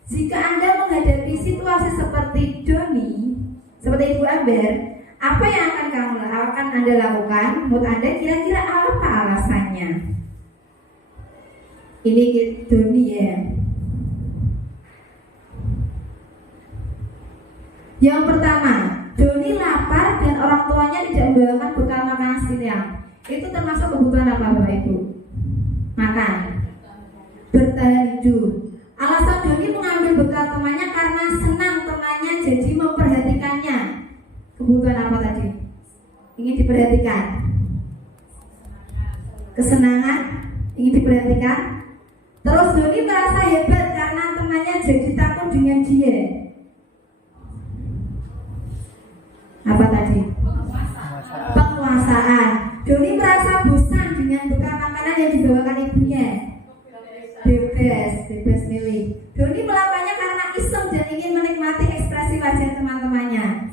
Jika Anda menghadapi situasi seperti Doni, seperti Ibu Ambar, apa yang akan Anda lakukan? Menurut Anda kira-kira apa alasannya? Ini Doni ya. Yang pertama, Doni lapar dan orang tuanya tidak membawakan bekal makanan siang. Itu termasuk kebutuhan apa Bapak Ibu? Makan. Bertahan membantu. Alasan Doni mengambil bekal temannya karena senang temannya jadi memperhatikannya. Kebutuhan apa tadi? Ingin diperhatikan. Kesenangan, ingin diperhatikan. Terus Doni merasa hebat karena temannya jadi takut dengan dia. Apa tadi? Penguasaan. Doni merasa bosan dengan bekal makanan yang dibawakan ibunya. Bebas milih. Doni melakukannya karena iseng dan ingin menikmati ekspresi wajah teman-temannya.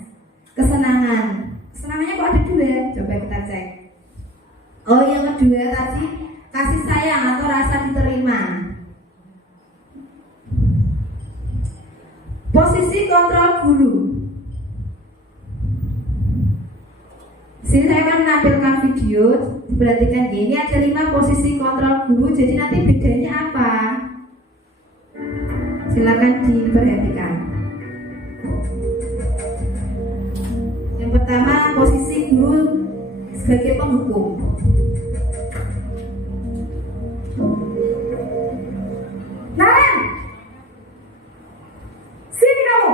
Kesenangannya kok ada dua? Coba kita cek. Oh, yang kedua tadi kasih sayang atau rasa diterima. Posisi kontrol guru. Sini saya akan menampilkan video. Perhatikan ini ada 5 posisi kontrol guru. Jadi nanti bedanya apa? Silakan diperhatikan. Yang pertama posisi guru sebagai penghukum. Naren, sini kamu.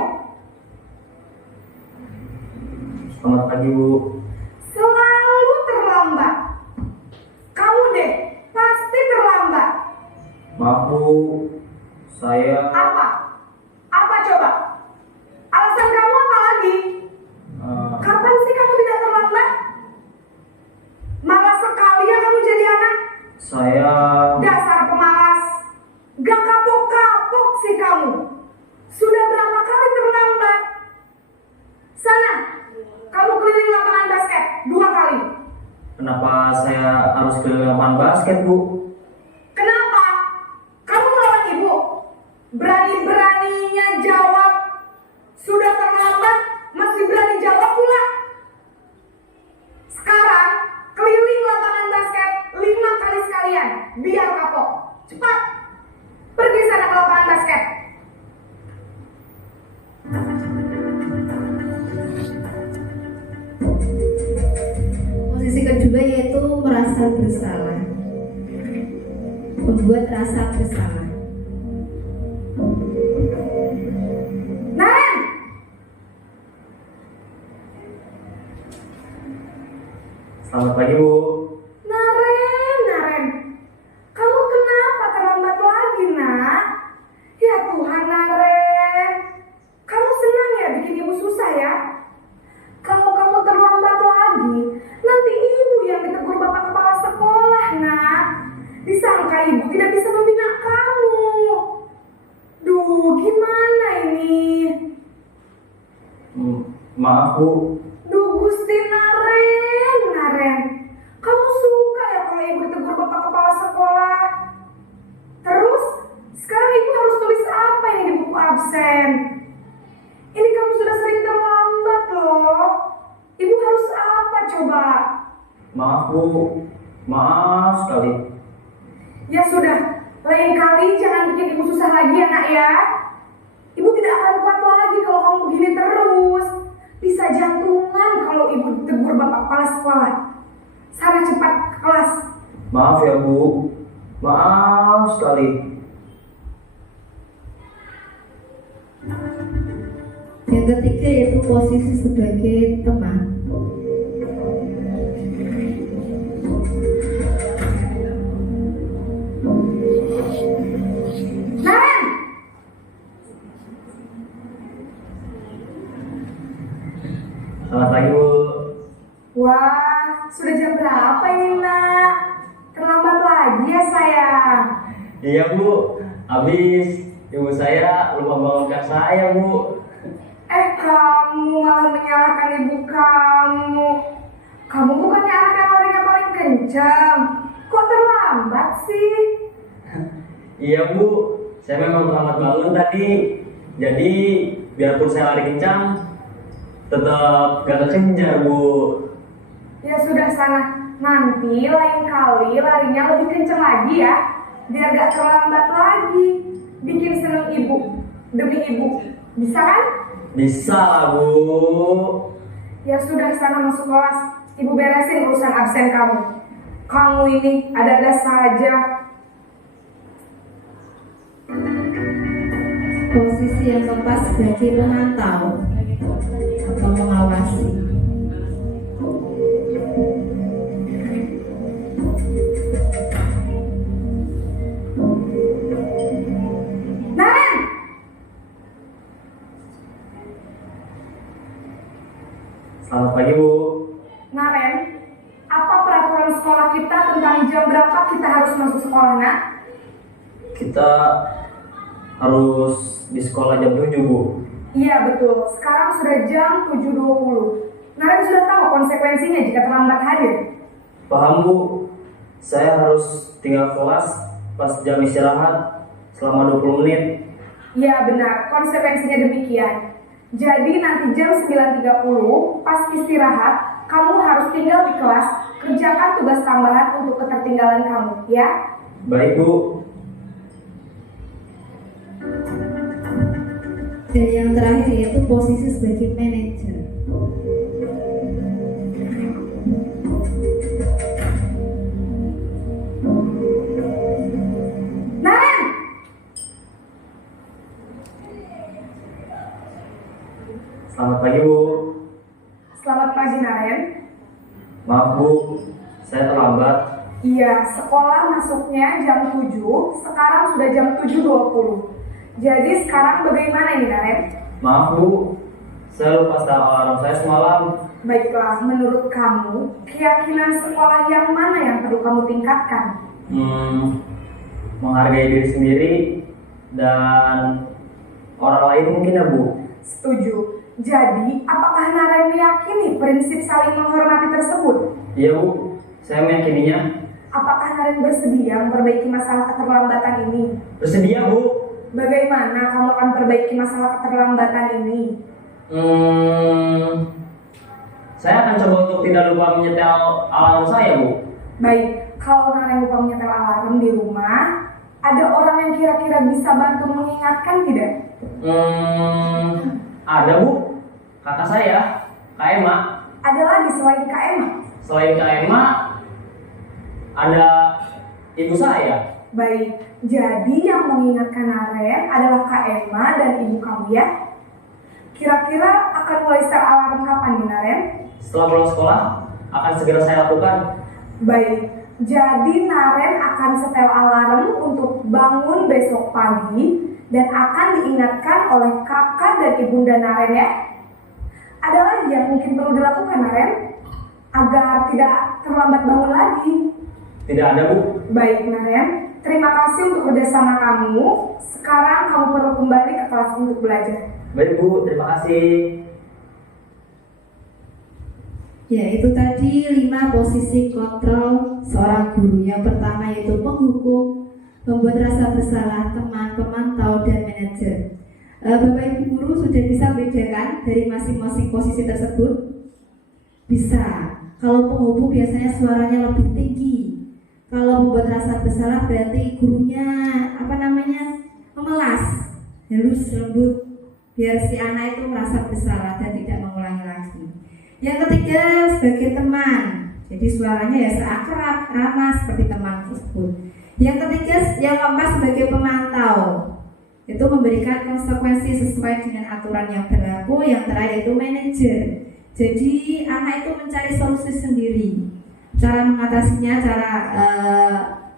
Selamat pagi, Bu. Selalu terlambat. Kamu deh, pasti terlambat. Maaf, Bu. Saya Apa? Apa coba? Alasan kamu apa lagi? Kapan sih kamu tidak terlambat? Malas sekali ya kamu jadi anak. saya Dasar pemalas. Gak kapok-kapok sih kamu. Sudah berapa kali terlambat? Sana, kamu keliling lapangan basket 2 kali. kenapa saya harus ke lapangan basket, Bu? Kenapa? Kamu melawan ibu. Berani-beraninya jawab. Sudah terlambat, masih berani jawab pula. Sekarang, keliling lapangan basket 5 kali sekalian. Biar kapok. Cepat. Pergi sana ke lapangan basket. Posisi kedua yaitu merasa bersalah. Membuat rasa bersalah. Naren! Selamat pagi, Bu. Naren. Kamu kenapa terlambat lagi, nak? Ya Tuhan, Naren. Kamu senang ya bikin ibu susah ya? Kalau kamu terlambat lagi, nanti ibu yang ditegur bapak kepala sekolah, nak. Disangka ibu tidak bisa membina kamu. Duh, gimana ini? Maaf, Bu. Duh, Gusti Naren. Kamu suka ya kalau ibu ditegur bapak kepala sekolah? Terus, sekarang ibu harus tulis apa ini di buku absen? Ini kamu sudah sering terlambat loh. Ibu harus apa coba? Maaf, Bu. Maaf sekali. Ya sudah, lain kali jangan bikin ibu susah lagi ya nak ya. Ibu tidak akan kuat lagi kalau kamu begini terus. Bisa jantungan kalau ibu ditegur bapak kepala sekolah. Sana cepat ke kelas. Maaf ya, Bu. Maaf sekali. Yang ketiga yaitu posisi sebagai teman. Naren! Selamat pagi, Bu. Wah, sudah jam berapa ini nak? Terlambat lagi ya sayang. Iya, Bu. Habis ibu saya lupa bangunkan saya, Bu. Kamu malah menyalahkan ibu kamu. Kamu bukannya anak yang larinya paling kencang. Kok terlambat sih? Iya, Bu. Saya memang terlambat bangun tadi. Jadi biarpun saya lari kencang, tetap gak terkejar, Bu. Ya sudah sana. Nanti lain kali larinya lebih kencang lagi ya. Biar gak terlambat lagi. Bikin seneng ibu. Demi ibu. Bisa kan? Bisa lah, Bu. Ya sudah sana masuk kelas. Ibu beresin urusan absen kamu. Kamu ini ada-ada saja. posisi yang tepat sebagai pemantau atau mengawasi. Naren, Selamat pagi Bu. Naren, apa peraturan sekolah kita tentang jam berapa kita harus masuk sekolah, Nak? Kita harus di sekolah jam 7 Bu. Iya betul, sekarang sudah jam 7.20. Naren sudah tahu konsekuensinya jika terlambat hadir. Paham Bu, saya harus tinggal kelas pas jam istirahat selama 20 menit. Iya benar, konsekuensinya demikian. Jadi nanti jam 9.30 pas istirahat, kamu harus tinggal di kelas, kerjakan tugas tambahan untuk ketertinggalan kamu, ya? Baik Bu. Dan yang terakhir yaitu posisi sebagai manajer. Naren, Selamat pagi Bu. selamat pagi Naren. Maaf Bu, saya terlambat. Iya, sekolah masuknya jam 7, sekarang sudah jam 7.20. Jadi sekarang bagaimana ini Naren? Maaf Bu, saya lupa setel alarm saya semalam. Baiklah, menurut kamu, keyakinan sekolah yang mana yang perlu kamu tingkatkan? Menghargai diri sendiri dan orang lain mungkin ya Bu. Setuju. Jadi, apakah Naren meyakini prinsip saling menghormati tersebut? Iya Bu, saya meyakininya. Apakah Naren bersedia memperbaiki masalah keterlambatan ini? Bersedia Bu. Bagaimana kamu akan perbaiki masalah keterlambatan ini? Saya akan coba untuk tidak lupa menyetel alarm saya Bu. Baik, kalau Naren lupa menyetel alarm di rumah, ada orang yang kira-kira bisa bantu mengingatkan tidak? Ada Bu, kakak saya, Kak Emma. Ada lagi selain Kak Emma? Selain Kak Emma, ada ibu saya. Baik, jadi yang mengingatkan Naren adalah Kak Emma dan ibu kamu ya? Kira-kira akan mulai set alarm kapan nih Naren? Setelah pulang sekolah, akan segera saya lakukan. Baik, jadi Naren akan setel alarm untuk bangun besok pagi dan akan diingatkan oleh kakak dan ibunda Naren ya. Ada lagi yang mungkin perlu dilakukan Naren agar tidak terlambat bangun lagi? Tidak ada Bu. Baik Naren, terima kasih untuk kerjasama kamu. Sekarang kamu perlu kembali ke kelas untuk belajar. Baik Bu, terima kasih. Ya, itu tadi 5 posisi kontrol seorang guru. Yang pertama yaitu penghukum, membuat rasa bersalah, teman, pemantau, dan manajer. Bapak Ibu guru sudah bisa membedakan dari masing-masing posisi tersebut? Bisa. Kalau penghukum biasanya suaranya lebih tinggi. Kalau membuat rasa bersalah berarti gurunya memelas, halus, lembut, biar si anak itu merasa bersalah dan tidak mengulangi lagi. Yang ketiga sebagai teman, jadi suaranya ya seakrab, ramah seperti teman tersebut. Yang ketiga, yang keempat sebagai pemantau, itu memberikan konsekuensi sesuai dengan aturan yang berlaku. Yang terakhir itu manajer, jadi anak itu mencari solusi sendiri, cara mengatasinya, cara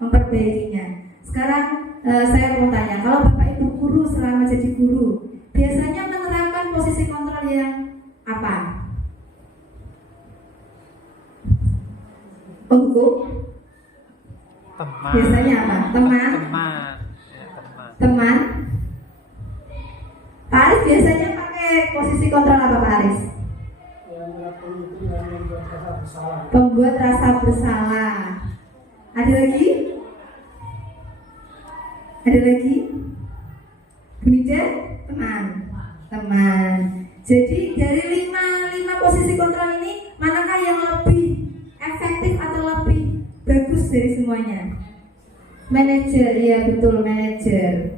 memperbaikinya. Sekarang saya mau tanya, kalau Bapak Ibu guru selama jadi guru biasanya menerapkan posisi kontrol yang apa? Penghukum? Teman. Biasanya apa? Teman? Teman? Pak Aris biasanya pakai posisi kontrol apa Pak Aris? Pembuat rasa bersalah. Ada lagi? Ada lagi? Bunida? Teman. Jadi dari lima posisi kontrol ini, manakah yang lebih efektif atau lebih bagus dari semuanya? Manajer, ya betul, manajer.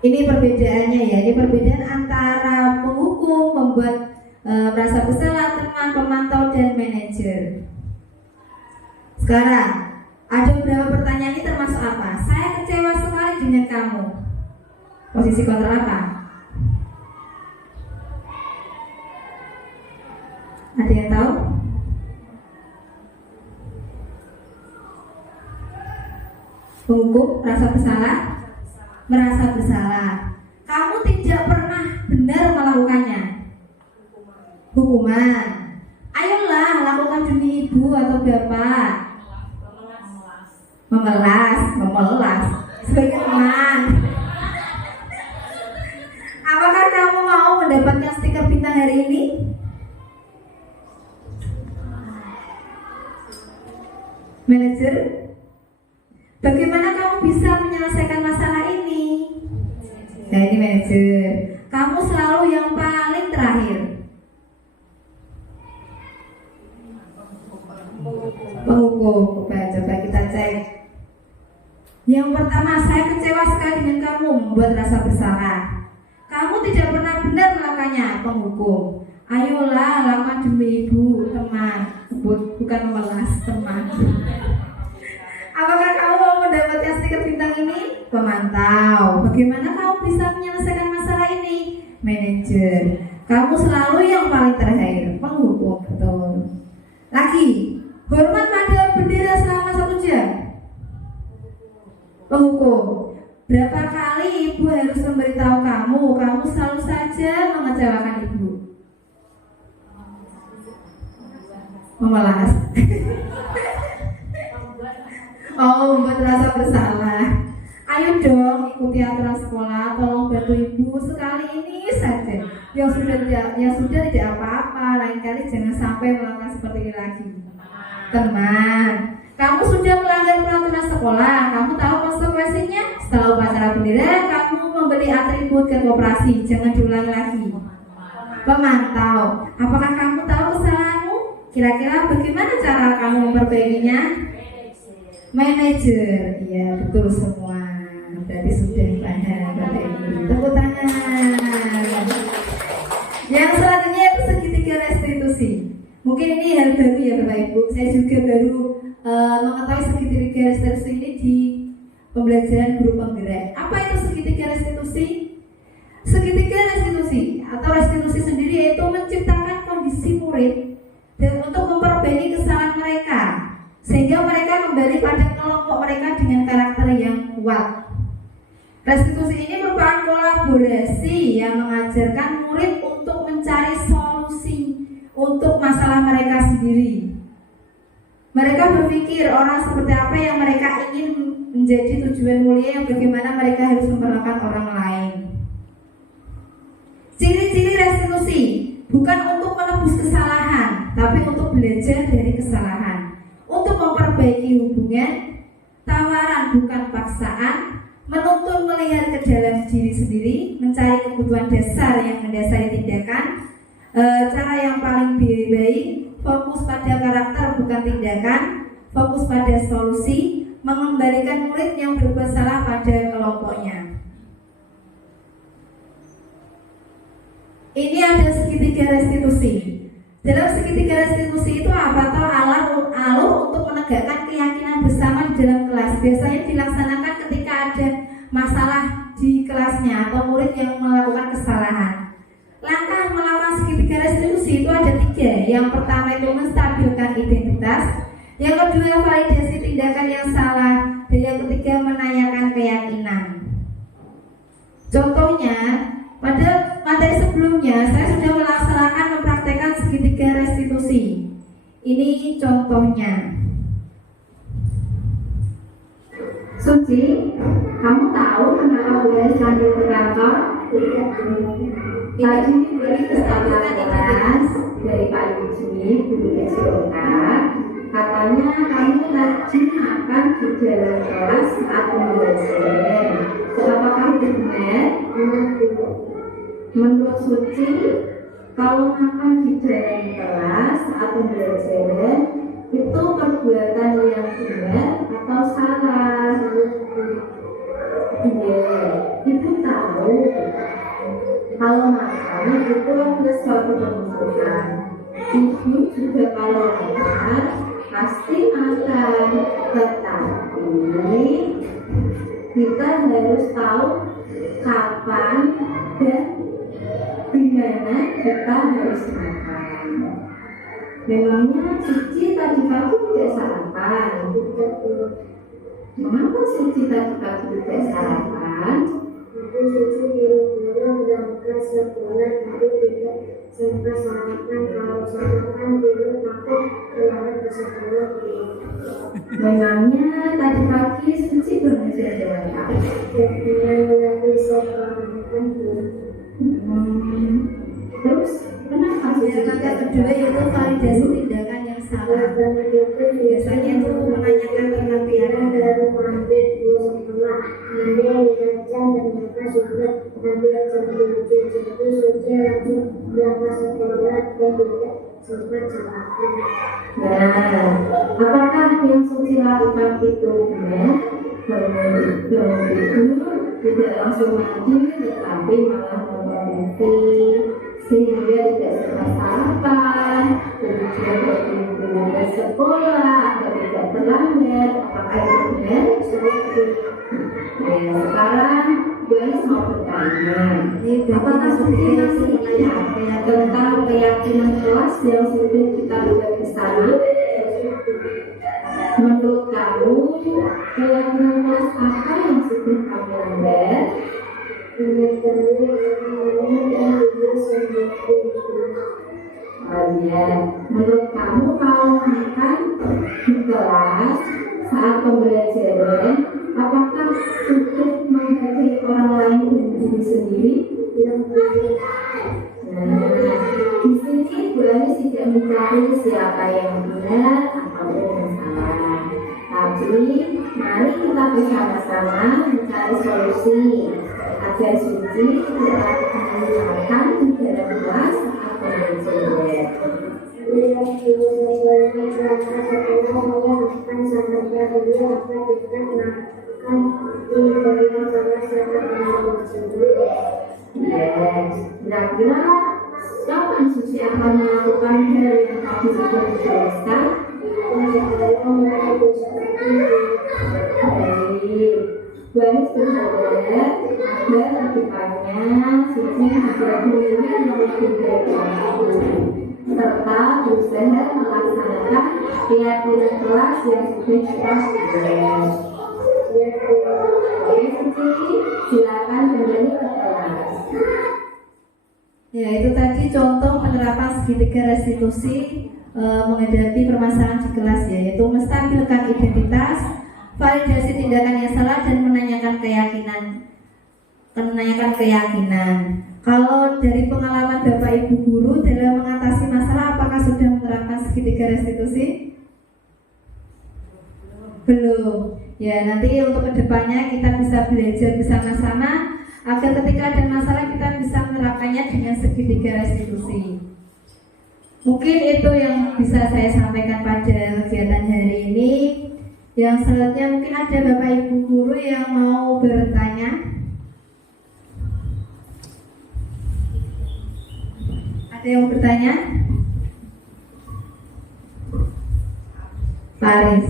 Ini perbedaannya ya, ini perbedaan antara penghukum, membuat merasa bersalah, teman, pemantau, dan manajer. Sekarang ada beberapa pertanyaan ini termasuk apa? Saya kecewa sekali dengan kamu. Posisi kontrol apa? Ada yang tahu? Menghukum, merasa bersalah, merasa bersalah. Kamu tidak pernah benar melakukannya. Hukuman. Ayolah lakukan demi ibu atau bapak. Memelas sebagai teman. Apakah kamu mau mendapatkan stiker bintang hari ini? Manajer, bagaimana kamu bisa menyelesaikan masalah ini? Nah, ini manajer. Kamu selalu yang paling terakhir. Penghukum, coba kita cek. Yang pertama, saya kecewa sekali dengan kamu, membuat rasa bersalah. Kamu tidak pernah benar melakukannya. Penghukum, ayolah lakukan demi ibu, teman. Bukan memelas, teman. Apakah kamu mau mendapatkan stiker bintang ini? Pemantau, bagaimana kamu bisa menyelesaikan masalah ini? Manajer, kamu selalu yang paling terakhir. Penghukum, betul. Lagi, hormat pada bendera selama 1 jam. Penghukum, berapa kali ibu harus memberitahu kamu selalu saja mengecewakan ibu? Memelas. Oh, membuat rasa bersalah. Ayo dong ikuti aturan sekolah, tolong bantu ibu sekali ini saja. Yang sudah tidak apa-apa, lain kali jangan sampai melakukan seperti ini lagi. Teman, kamu sudah melanggar peraturan sekolah, kamu tahu konsekuensinya. Setelah upacara bendera, kamu membeli atribut ke koperasi, jangan diulangi lagi. Pemantau, apakah kamu tahu kesalahanmu? Kira-kira bagaimana cara kamu memperbaikinya? Manajer, iya betul semua. Berarti sudah paham. Tepuk tangan. Yang selanjutnya itu segitiga restitusi. Mungkin ini hal baru ya Bapak Ibu. Saya juga baru mengetahui segitiga restitusi ini di pembelajaran guru penggerak. Apa itu segitiga restitusi? Segitiga restitusi atau restitusi sendiri yaitu menciptakan kondisi murid dan untuk memperbaiki kesalahan mereka sehingga mereka kembali pada kelompok mereka dengan karakter yang kuat. Restitusi ini merupakan kolaborasi yang mengajarkan murid untuk mencari solusi untuk masalah mereka sendiri. Mereka berpikir orang seperti apa yang mereka ingin menjadi tujuan mulia yang bagaimana mereka harus memperlakukan orang lain. Ciri-ciri restitusi bukan untuk menebus kesalahan, tapi untuk belajar dari kesalahan. Untuk memperbaiki hubungan, tawaran bukan paksaan, menuntun melihat ke dalam diri sendiri, mencari kebutuhan dasar yang mendasari tindakan, cara yang paling baik, fokus pada karakter bukan tindakan, fokus pada solusi, mengembalikan murid yang berbuat salah pada kelompoknya. Ini ada segitiga restitusi. Dalam segitiga restitusi itu apa? Atau alur untuk menegakkan keyakinan bersama di dalam kelas. Biasanya dilaksanakan ketika ada masalah di kelasnya atau murid yang melakukan kesalahan. Langkah melakukan segitiga restitusi itu ada 3. Yang pertama itu menstabilkan identitas, yang kedua validasi tindakan yang salah, dan yang ketiga menanyakan keyakinan. Contohnya, pada materi sebelumnya saya sudah mempraktekkan segitiga restitusi. Ini contohnya. Suci, kamu tahu kenapa boleh sambil ke kantor? Tidak. Ini beri kesempatan kelas dari Pak Yuji, guru SPK. Katanya kamu rajin makan di dalam kelas saat belajar. Apakah benar? Menurut Suci, kalau makan di dalam kelas atau belajar itu perbuatan yang benar atau salah? Iya, ibu tahu kalau makan itu ada suatu kebutuhan. Ibu juga kalau makan pasti makan, tetapi kita harus tahu kapan dan di mana kita harus makan. Memangnya Cici tadi pagi tidak sarapan? Mengapa Cici tadi pagi tidak sarapan? Cici buru-buru berangkat sekolah tapi tidak sempat sarapan. Kalau sarapan dulu takut terlambat ke sekolah. Memangnya tadi pagi Cici belajar dengan apa? Dengan melatih sekolah. Terus kenapa Cici? Yang kedua yaitu validasi tindakan yang salah. Biasanya itu menanyakan pengertian baru mampir dulu sekolah. Nanti dibaca dan mereka sudah ambil jam 7 jadi sudah langsung berangkat sekolah dan tidak sempat sarapan. Nah, apakah yang Suci lakukan itu benar? Bangun tidur, tidak langsung mandi, tetapi malah nonton TV, sehingga tidak sempat sarapan, kemudian berburu ke sekolah, atau tidak terlambat. Apakah itu benar? Nah, sekarang Joyce mau bertanya, apakah Suci masih ingat tentang keyakinan kelas yang sudah kita buat di sana? Menurut kamu, keyakinan kelas apa yang sudah kamu langgar? Oh iya, menurut kamu kalau makan di kelas saat pembelajaran, apakah sudah menghargai orang lain dan diri sendiri? Nah, di sini Bu Anis tidak mencari siapa yang benar atau yang salah. Tapi, mari kita bersama-sama mencari solusi agar Suci tidak meninggalkan di dalam kelas saat belajar. Kira-kira kapan Suci akan melakukan hal yang tadi sudah dijelaskan? Baik, Baris bersaudara agar kedepannya Suci bisa memilih nomor 3 serta berusaha melaksanakan keyakinan kelas yang sudah kita bahas. Oke Suci, silakan kembali ke kelas. Ya, itu tadi contoh penerapan segitiga restitusi menghadapi permasalahan di kelas ya, yaitu menstabilkan identitas, validasi tindakan yang salah dan menanyakan keyakinan. Kalau dari pengalaman Bapak Ibu guru dalam mengatasi masalah, apakah sudah menerapkan segitiga restitusi? Belum. Ya, nanti untuk kedepannya kita bisa belajar bersama-sama agar ketika ada masalah kita bisa menerapkannya dengan segitiga restitusi. Mungkin itu yang bisa saya sampaikan pada kegiatan hari ini. Yang selanjutnya mungkin ada Bapak Ibu guru yang mau bertanya. Ada yang mau bertanya? Paris.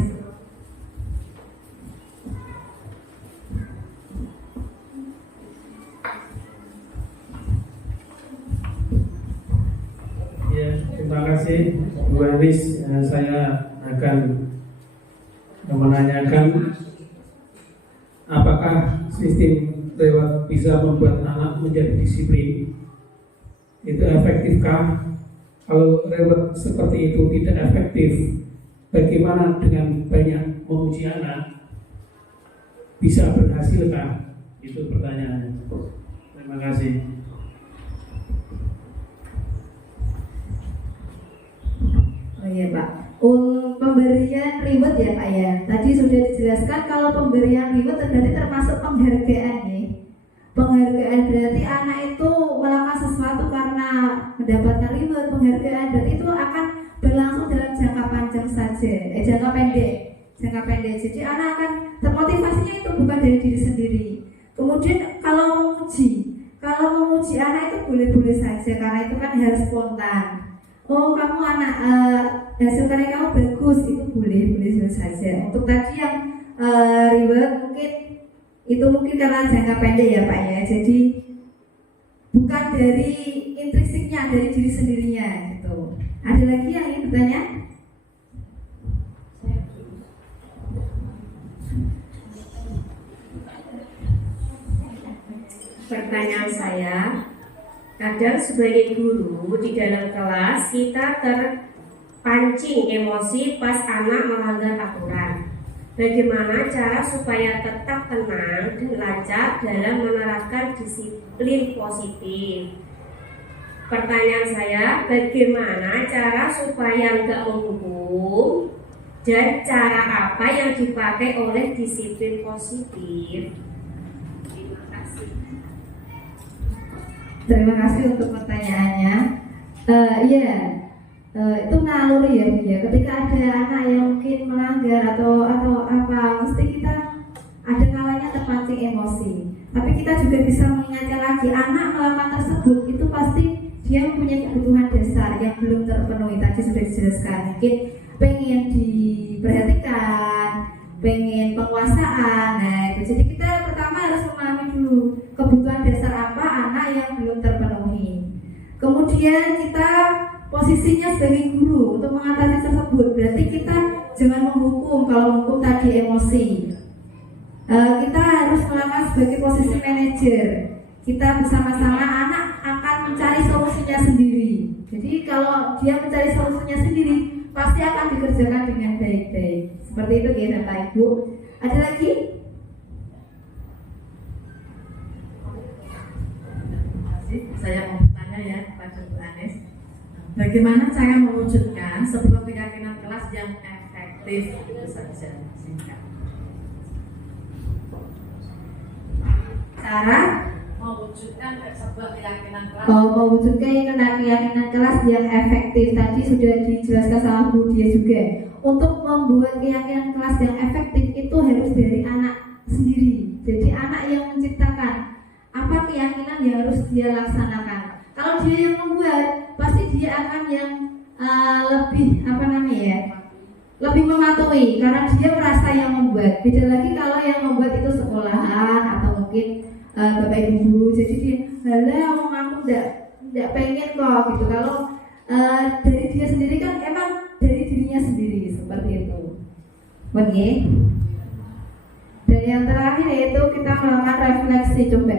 Terima kasih Bu Anis. Saya akan menanyakan apakah sistem lewat bisa membuat anak menjadi disiplin. Itu efektifkah? Kalau lewat seperti itu tidak efektif, bagaimana dengan banyak memuji anak? Bisa berhasilkah? Itu pertanyaannya. Terima kasih. Oh iya Pak, pemberian reward ya Pak ya. Tadi sudah dijelaskan kalau pemberian reward berarti termasuk penghargaan ya. Penghargaan berarti anak itu melakukan sesuatu karena mendapatkan reward. Penghargaan berarti itu akan berlangsung dalam jangka panjang saja, jangka pendek. Jadi anak akan termotivasinya itu bukan dari diri sendiri. Kemudian kalau memuji anak itu boleh-boleh saja karena itu kan harus spontan. Oh kamu anak hasil karya kamu bagus, itu boleh saja. Untuk tadi yang reward mungkin itu mungkin karena jangka pendek ya Pak ya. Jadi bukan dari intrinsiknya, dari diri sendirinya gitu. Ada lagi yang ingin bertanya? Pertanyaan saya, kadang sebagai guru di dalam kelas kita terpancing emosi pas anak melanggar aturan. Bagaimana cara supaya tetap tenang dan lancar dalam menerapkan disiplin positif? Pertanyaan saya, bagaimana cara supaya nggak menghukum dan cara apa yang dipakai oleh disiplin positif? Terima kasih untuk pertanyaannya. Itu naluri ya Bu ya. Ketika ada anak yang mungkin melanggar atau apa, mesti kita ada kalanya terpancing emosi. Tapi kita juga bisa mengingatkan lagi, anak melakukan tersebut itu pasti dia mempunyai kebutuhan dasar yang belum terpenuhi. Tadi sudah dijelaskan, mungkin pengen diperhatikan, pengen penguasaan. Nah, itu. Jadi kita pertama harus memahami dulu kebutuhan dasar apa anak yang belum terpenuhi. Kemudian kita posisinya sebagai guru untuk mengatasi tersebut. Berarti kita jangan menghukum. Kalau menghukum tadi emosi. Kita harus melakukan sebagai posisi manajer. Kita bersama-sama, anak akan mencari solusinya sendiri. Jadi kalau dia mencari solusinya sendiri, pasti akan dikerjakan dengan baik-baik. Seperti itu ya Bapak Ibu. Ada lagi? Saya mau bertanya ya kepada Bu Anis, bagaimana cara mewujudkan sebuah keyakinan kelas yang efektif? Itu saja singkat. Cara Mewujudkan sebuah keyakinan kelas. Mewujudkan keyakinan kelas yang efektif. Tadi sudah dijelaskan sama Bu Dia juga. Untuk membuat keyakinan kelas yang efektif itu harus dari anak sendiri. Jadi anak yang menciptakan apa keyakinan yang harus dia laksanakan. Kalau dia yang membuat, pasti dia akan yang lebih lebih mematuhi karena dia merasa yang membuat. Beda lagi kalau yang membuat itu sekolahan atau mungkin bapak ibu guru. Jadi dia, halah aku enggak pengen kok gitu. Kalau dari dia sendiri kan emang dari dirinya sendiri seperti itu. Oke. Dan yang terakhir yaitu kita melakukan refleksi. Coba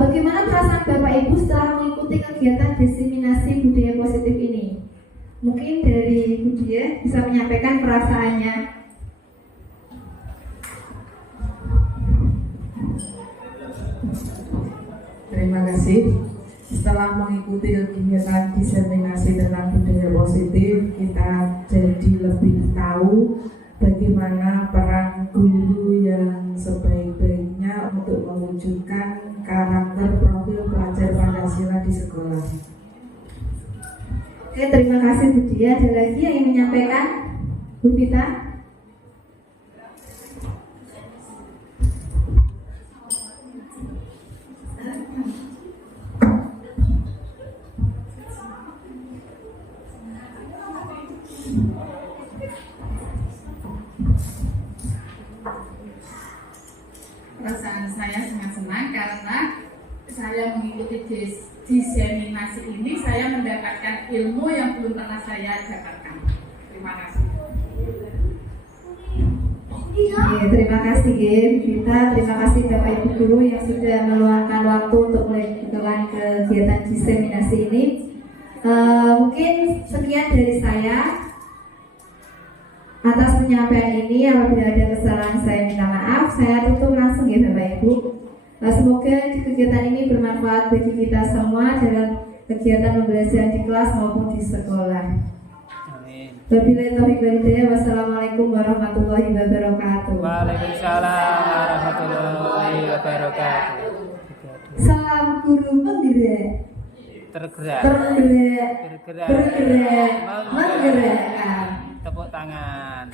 bagaimana perasaan Bapak Ibu setelah mengikuti kegiatan diseminasi budaya positif ini? Mungkin dari Bu Dia bisa menyampaikan perasaannya. Terima kasih. Setelah mengikuti kegiatan diseminasi tentang budaya positif, kita jadi lebih tahu bagaimana peran guru yang sebaik-baiknya untuk mewujudkan karakter profil pelajar Pancasila di sekolah. Oke, terima kasih Bu Dia. Ada lagi yang ingin menyampaikan? Bu Vita? Perasaan saya sangat senang karena saya mengikuti diseminasi ini, saya mendapatkan ilmu yang belum pernah saya dapatkan. Terima kasih. Terima kasih Vita, terima kasih Bapak Ibu Guru yang sudah meluangkan waktu untuk melakukan kegiatan diseminasi ini. Mungkin sekian dari saya. Atas penyampaian ini, apabila ada kesalahan saya minta maaf. Saya tutup langsung ya Bapak Ibu. Semoga kegiatan ini bermanfaat bagi kita semua dalam kegiatan pembelajaran di kelas maupun di sekolah. Wabillahi taufiq wal hidayah. Wassalamualaikum warahmatullahi wabarakatuh. Waalaikumsalam warahmatullahi wabarakatuh. Salam guru penggerak. Tergerak. Bergerak. Menggerakkan. Tepuk tangan.